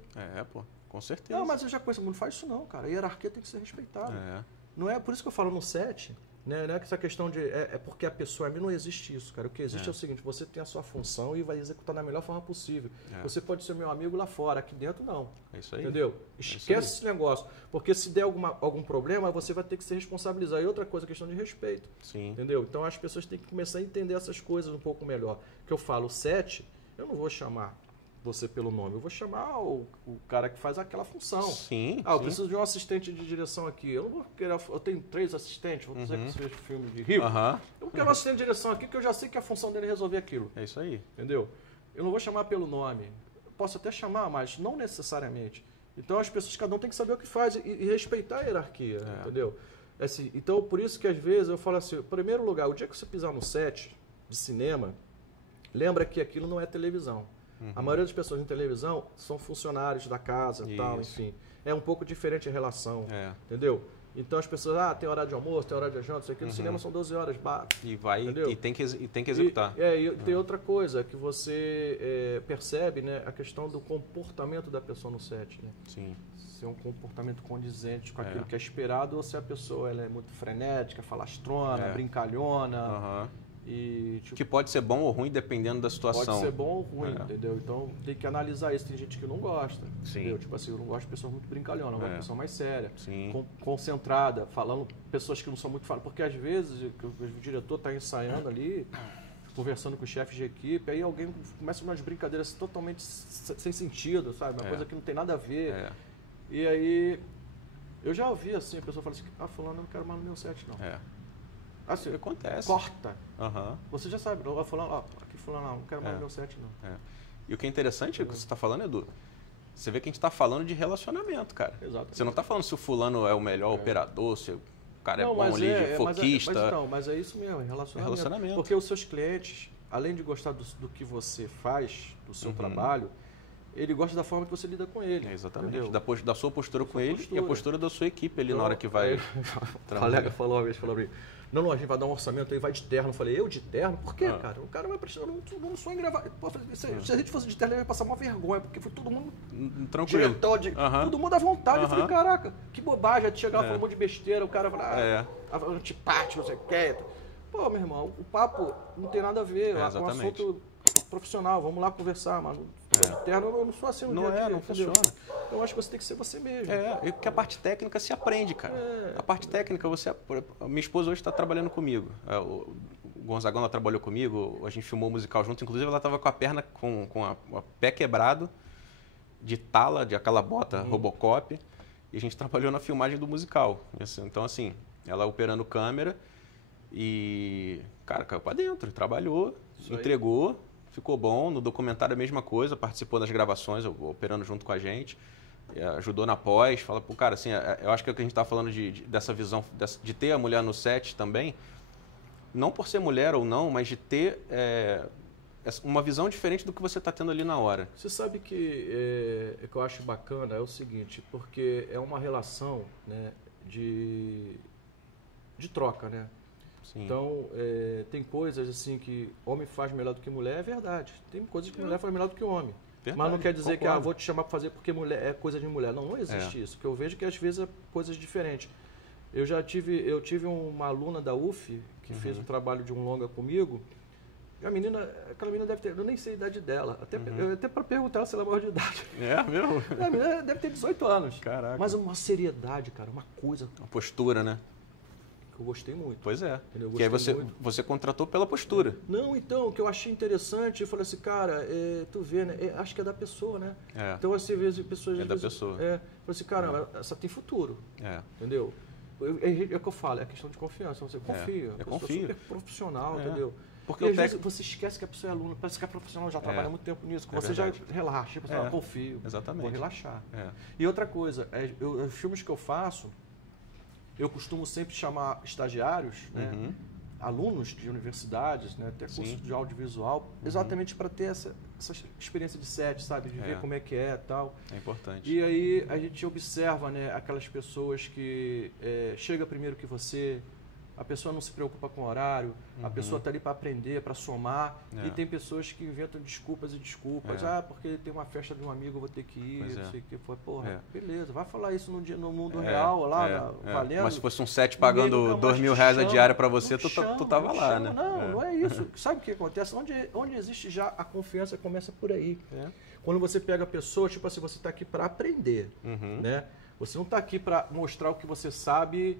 Pô, com certeza. Não, mas eu já conheço, não faz isso não, cara. A hierarquia tem que ser respeitada. Não é por isso que eu falo no set, né? Não é que essa questão de... É porque a pessoa... A mim não existe isso, cara. O que existe é o seguinte, você tem a sua função e vai executar da melhor forma possível. Você pode ser meu amigo lá fora, aqui dentro não. É isso aí. Entendeu? Esquece esse negócio. Porque se der algum problema, você vai ter que se responsabilizar. E outra coisa, questão de respeito. Sim. Entendeu? Então as pessoas têm que começar a entender essas coisas um pouco melhor. Que eu falo, set, eu não vou chamar você pelo nome, eu vou chamar o cara que faz aquela função. Sim. Eu preciso de um assistente de direção aqui. Eu não vou querer. Eu tenho 3 assistentes, vou dizer que você veja filme de Rio. Eu não quero um assistente de direção aqui, porque eu já sei que a função dele é resolver aquilo. É isso aí. Entendeu? Eu não vou chamar pelo nome. Eu posso até chamar, mas não necessariamente. Então as pessoas, cada um tem que saber o que faz e respeitar a hierarquia, entendeu? Assim, então, por isso que às vezes eu falo assim, em primeiro lugar, o dia que você pisar no set de cinema, lembra que aquilo não é televisão. A maioria das pessoas em televisão são funcionários da casa e tal, enfim. É um pouco diferente a relação, entendeu? Então as pessoas, tem horário de almoço, tem horário de janta, isso aqui. No cinema são 12 horas, e tem que executar. E tem outra coisa, que você percebe, né, a questão do comportamento da pessoa no set, né? Sim. Se é um comportamento condizente com aquilo que é esperado, ou se a pessoa ela é muito frenética, falastrona, brincalhona. E, tipo, que pode ser bom ou ruim dependendo da situação. Pode ser bom ou ruim, entendeu? Então tem que analisar isso. Tem gente que não gosta. Entendeu? Tipo assim, eu não gosto de pessoas muito brincalhonas, eu gosto de pessoa mais séria, concentrada, falando, pessoas que não são muito faladas. Porque às vezes o diretor está ensaiando ali, conversando com o chefe de equipe, aí alguém começa umas brincadeiras totalmente sem sentido, sabe? Uma coisa que não tem nada a ver. E aí eu já ouvi assim, a pessoa fala assim, fulano, eu não quero mais no meu set, não. Assim, acontece. Corta. Você já sabe, vai falando, aqui fulano, não quero mais no meu set, não. E o que é interessante, o que você está falando, Edu, você vê que a gente está falando de relacionamento, cara. Exato. Você não está falando se o fulano é o melhor operador, se o cara é bom ali, de foquista. Mas é isso mesmo, relacionamento. Relacionamento. Porque os seus clientes, além de gostar do que você faz, do seu trabalho, ele gosta da forma que você lida com ele. Exatamente. Da sua postura com ele e a postura da sua equipe ali na hora que vai O colega falou uma vez, falou pra mim, não, a gente vai dar um orçamento aí, vai de terno. Eu falei, eu de terno? Por quê, cara? O cara vai precisar, não sonho em gravar. Pô, se a gente fosse de terno, ele ia passar uma vergonha, porque foi todo mundo tranquilo. Diretor, todo mundo à vontade. Eu falei, caraca, que bobagem. A gente chega lá falando um monte de besteira, o cara fala, antipático, não sei o que. Pô, meu irmão, o papo não tem nada a ver, é um assunto profissional, vamos lá conversar, mano. De terno eu não sou assim no dia a dia, não funciona. Então eu acho que você tem que ser você mesmo. E porque a parte técnica se aprende, cara. A parte técnica, minha esposa hoje está trabalhando comigo. O Gonzagão, ela trabalhou comigo, a gente filmou o musical junto, inclusive ela estava com a perna, com a pé quebrado, de tala, de aquela bota Robocop, e a gente trabalhou na filmagem do musical. Então, assim, ela operando câmera e, cara, caiu pra dentro, trabalhou, entregou, ficou bom. No documentário a mesma coisa, participou das gravações, operando junto com a gente, ajudou na pós, fala, pô, cara, assim, eu acho que é o que a gente tá falando dessa visão, de ter a mulher no set também, não por ser mulher ou não, mas de ter uma visão diferente do que você está tendo ali na hora. Você sabe que o que eu acho bacana é o seguinte, porque é uma relação, né, de troca, né? Sim. Então, tem coisas assim que homem faz melhor do que mulher, é verdade. Tem coisas que mulher faz melhor do que homem. Verdade, mas não quer dizer que vou te chamar para fazer porque mulher é coisa de mulher. Não existe isso. Que eu vejo que às vezes é coisas diferentes. Eu tive uma aluna da UF que fez um trabalho de um longa comigo. E aquela menina deve ter, eu nem sei a idade dela, até para perguntar se ela é maior de idade. É mesmo? A menina deve ter 18 anos. Caraca. Mas uma seriedade, cara, uma coisa. Uma postura, né? Que eu gostei muito. Pois é. Entendeu? Que aí você contratou pela postura. Não, então, o que eu achei interessante, eu falei assim, cara, tu vê, né? Acho que é da pessoa, né? Então, às vezes, pessoas... da pessoa. Falei assim, cara, essa tem futuro. Entendeu? É o que eu falo, é questão de confiança. Você confia. Eu confio. Super profissional, entendeu? Porque às vezes você esquece que a pessoa é aluna, parece que é profissional, já trabalha há muito tempo nisso. Você já relaxa, você fala, confio, vou relaxar. E outra coisa, os filmes que eu faço, eu costumo sempre chamar estagiários, né, alunos de universidades, né, até curso de audiovisual, exatamente para ter essa experiência de set, sabe? De ver como é que é e tal. É importante. E aí a gente observa, né, aquelas pessoas que chega primeiro que você, a pessoa não se preocupa com o horário, a pessoa está ali para aprender, para somar, e tem pessoas que inventam desculpas e desculpas. Porque tem uma festa de um amigo, eu vou ter que ir, não sei o que. Porra, beleza, vai falar isso no mundo real, lá, valendo. Mas se fosse um set pagando R$2.000 a diária para você, tu tava lá, né? Não é isso. Sabe o que acontece? Onde existe já a confiança, começa por aí. Quando você pega a pessoa, tipo assim, você está aqui para aprender, né? Você não está aqui para mostrar o que você sabe,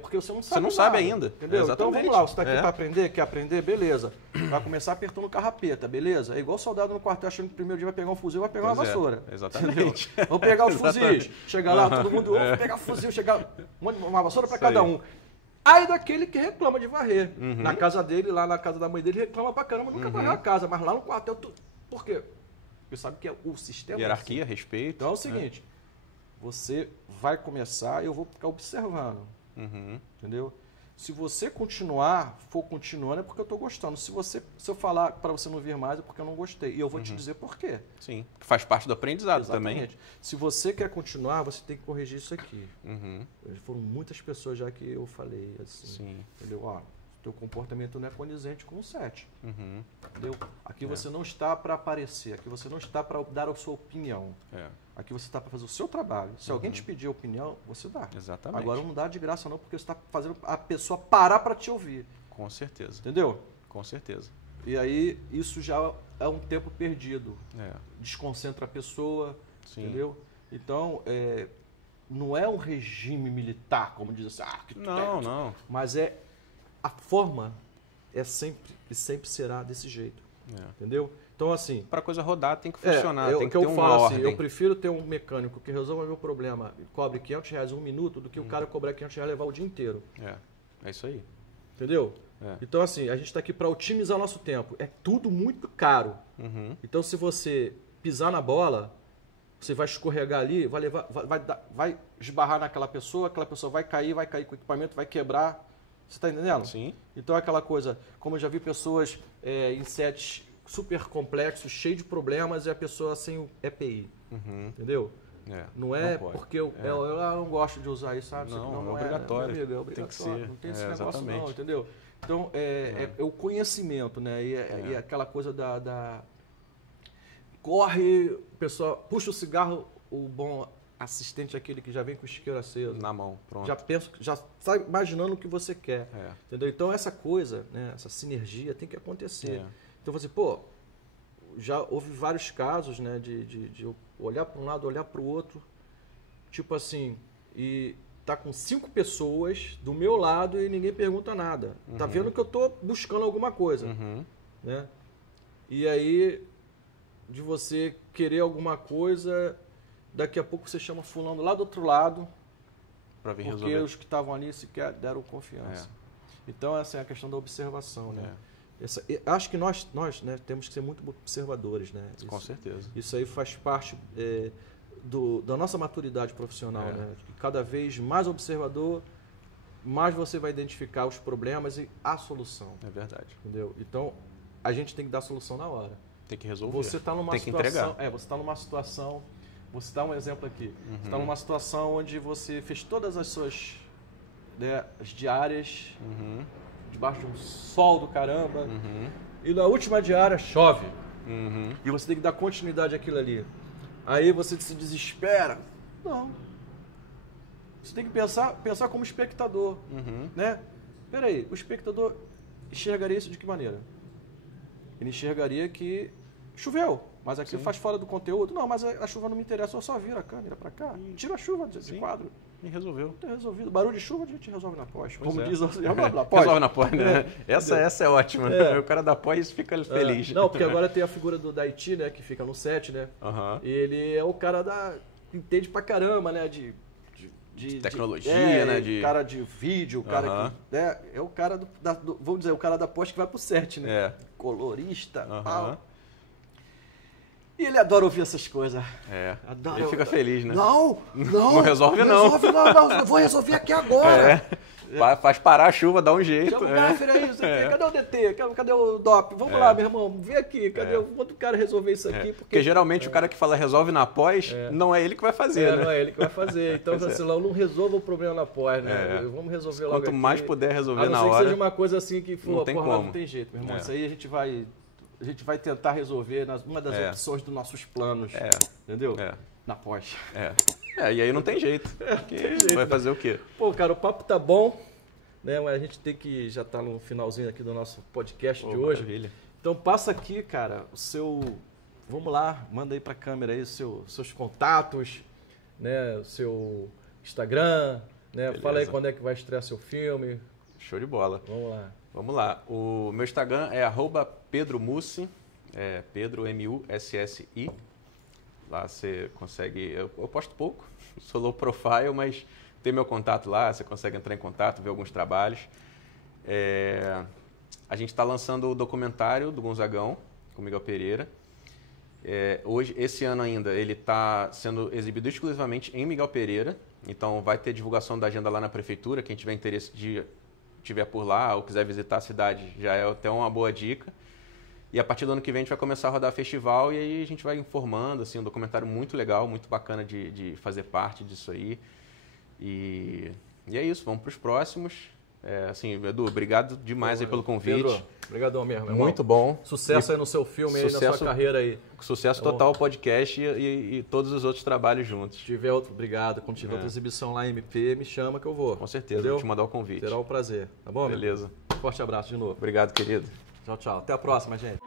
porque você não sabe. Você não sabe ainda. Entendeu? Exatamente. Então vamos lá, você está aqui para aprender, quer aprender? Beleza. Vai começar apertando carrapeta, beleza? É igual soldado no quartel achando que o primeiro dia vai pegar um fuzil, vai pegar uma vassoura. Exatamente. Vamos pegar os fuzis. Chegar lá, todo mundo, vamos pegar o fuzil, chegar uma vassoura para cada um. Aí daquele que reclama de varrer. Na casa dele, lá na casa da mãe dele, reclama pra caramba, nunca varreu a casa, mas lá no quartel, por quê? Porque sabe que o sistema... Hierarquia, respeito. Então é o seguinte... Você vai começar e eu vou ficar observando, entendeu? Se você for continuando é porque eu estou gostando. Se eu falar para você não vir mais é porque eu não gostei. E eu vou te dizer por quê. Sim, faz parte do aprendizado. Exatamente. Também. Se você quer continuar, você tem que corrigir isso aqui. Foram muitas pessoas já que eu falei assim, entendeu? Ó, teu comportamento não é condizente com o set. Entendeu? Aqui você não está para aparecer, aqui você não está para dar a sua opinião. Aqui você está para fazer o seu trabalho. Se alguém te pedir opinião, você dá. Exatamente. Agora não dá de graça não, porque você está fazendo a pessoa parar para te ouvir. Com certeza. Entendeu? Com certeza. E aí isso já é um tempo perdido. Desconcentra a pessoa, entendeu? Então, não é um regime militar, como diz assim. Não. Mas a forma sempre será desse jeito. Entendeu? Então, assim... Para a coisa rodar, tem que funcionar, tem que ter uma ordem. Eu prefiro ter um mecânico que resolva meu problema e cobre R$500 um minuto do que o cara cobrar R$500 e levar o dia inteiro. É isso aí. Entendeu? Então, assim, a gente está aqui para otimizar o nosso tempo. É tudo muito caro. Então, se você pisar na bola, você vai escorregar ali, vai esbarrar naquela pessoa vai cair com o equipamento, vai quebrar. Você está entendendo? Sim. Então é aquela coisa, como eu já vi pessoas em sets super complexos, cheios de problemas, e a pessoa sem o EPI. Entendeu? Não é não porque eu não gosto de usar isso, sabe? Não, é obrigatório. Amigo, é obrigatório. Tem que ser. Não tem esse negócio exatamente. não, entendeu? Então, é o conhecimento, né? E aquela coisa da... Corre, o pessoal puxa o cigarro, o bom assistente é aquele que já vem com o isqueiro aceso. Na mão, pronto. Já está imaginando o que você quer. Entendeu? Então, essa coisa, né? Essa sinergia tem que acontecer. Então, você, já houve vários casos, né, de eu olhar para um lado, olhar para o outro, tipo assim, e tá com 5 pessoas do meu lado e ninguém pergunta nada. Tá vendo que eu tô buscando alguma coisa, né? E aí, de você querer alguma coisa, daqui a pouco você chama fulano lá do outro lado, para vir porque resolver. os que estavam ali sequer deram confiança. Então, essa é a questão da observação, né? Acho que nós né, temos que ser muito observadores, né? Com certeza. Isso aí faz parte da nossa maturidade profissional, né? Cada vez mais observador, mais você vai identificar os problemas e a solução. É verdade. Entendeu? Então, a gente tem que dar a solução na hora. Tem que resolver. Você está numa tem que situação, entregar. você está numa situação, vou citar um exemplo aqui. Você está numa situação onde você fez todas as suas as diárias, debaixo de um sol do caramba, e na última diária chove. E você tem que dar continuidade àquilo ali. Aí você se desespera. Não. Você tem que pensar como espectador. Né? Peraí, o espectador enxergaria isso de que maneira? Ele enxergaria que choveu, mas aquilo faz fora do conteúdo. Não, mas a chuva não me interessa, eu só viro a câmera para cá, tira a chuva de quadro. E resolveu. Tá resolvido. Barulho de chuva a gente resolve na pós. Como diz o resolve na pós, né? Essa é ótima. O cara da pós fica feliz. Não, porque agora tem a figura do Daiti, né? Que fica no set, né? E ele é o cara entende pra caramba, né? De tecnologia, né? Cara de vídeo, o cara que... é o cara vamos dizer, o cara da pós que vai pro set, né? Colorista, tal. E ele adora ouvir essas coisas. Adora, ele fica feliz, né? Não resolve não. Não, vou resolver aqui agora. Faz parar a chuva, dá um jeito. Chama o Gaffer aí, cadê o DT? Cadê o DOP? Vamos lá, meu irmão, vem aqui. Cadê o cara resolver isso aqui? Porque geralmente o cara que fala resolve na pós, não é ele que vai fazer, né? Não é ele que vai fazer. Então, assim, não resolva o problema na pós, né? Vamos resolver logo Quanto aqui. mais puder resolver na hora. A não ser hora. que seja uma coisa assim que, não tem jeito, meu irmão. Isso aí a gente vai tentar resolver uma das opções dos nossos planos. Entendeu? Na pós. E aí não tem jeito. Vai fazer o quê? Pô, cara, o papo tá bom, né? Mas a gente tem que já tá no finalzinho aqui do nosso podcast de hoje. Maravilha. Então passa aqui, cara, vamos lá, manda aí pra câmera aí seus contatos, né? O seu Instagram, né? Beleza. Fala aí quando é que vai estrear seu filme. Show de bola. Vamos lá. O meu Instagram é @pedromussi, Pedro M-U-S-S-I. Lá você consegue... Eu posto pouco, sou low profile, mas tem meu contato lá, você consegue entrar em contato, ver alguns trabalhos. A gente está lançando o documentário do Gonzagão, com Miguel Pereira. Esse ano ainda, ele está sendo exibido exclusivamente em Miguel Pereira. Então vai ter divulgação da agenda lá na prefeitura. Quem tiver interesse de estiver por lá ou quiser visitar a cidade, já é até uma boa dica. E a partir do ano que vem a gente vai começar a rodar festival e aí a gente vai informando, assim, um documentário muito legal, muito bacana de fazer parte disso aí. E é isso, vamos para os próximos. Assim, Edu, obrigado demais aí pelo convite. Pedro, obrigadão mesmo, irmão. Muito bom. Sucesso aí no seu filme, aí, na sua carreira aí. Sucesso total o podcast e todos os outros trabalhos juntos. Se tiver obrigado. Quando tiver outra exibição lá em MP, me chama que eu vou. Com certeza, vou te mandar o convite. Será um prazer, tá bom? Beleza. Forte abraço de novo. Obrigado, querido. Tchau, tchau. Até a próxima, gente.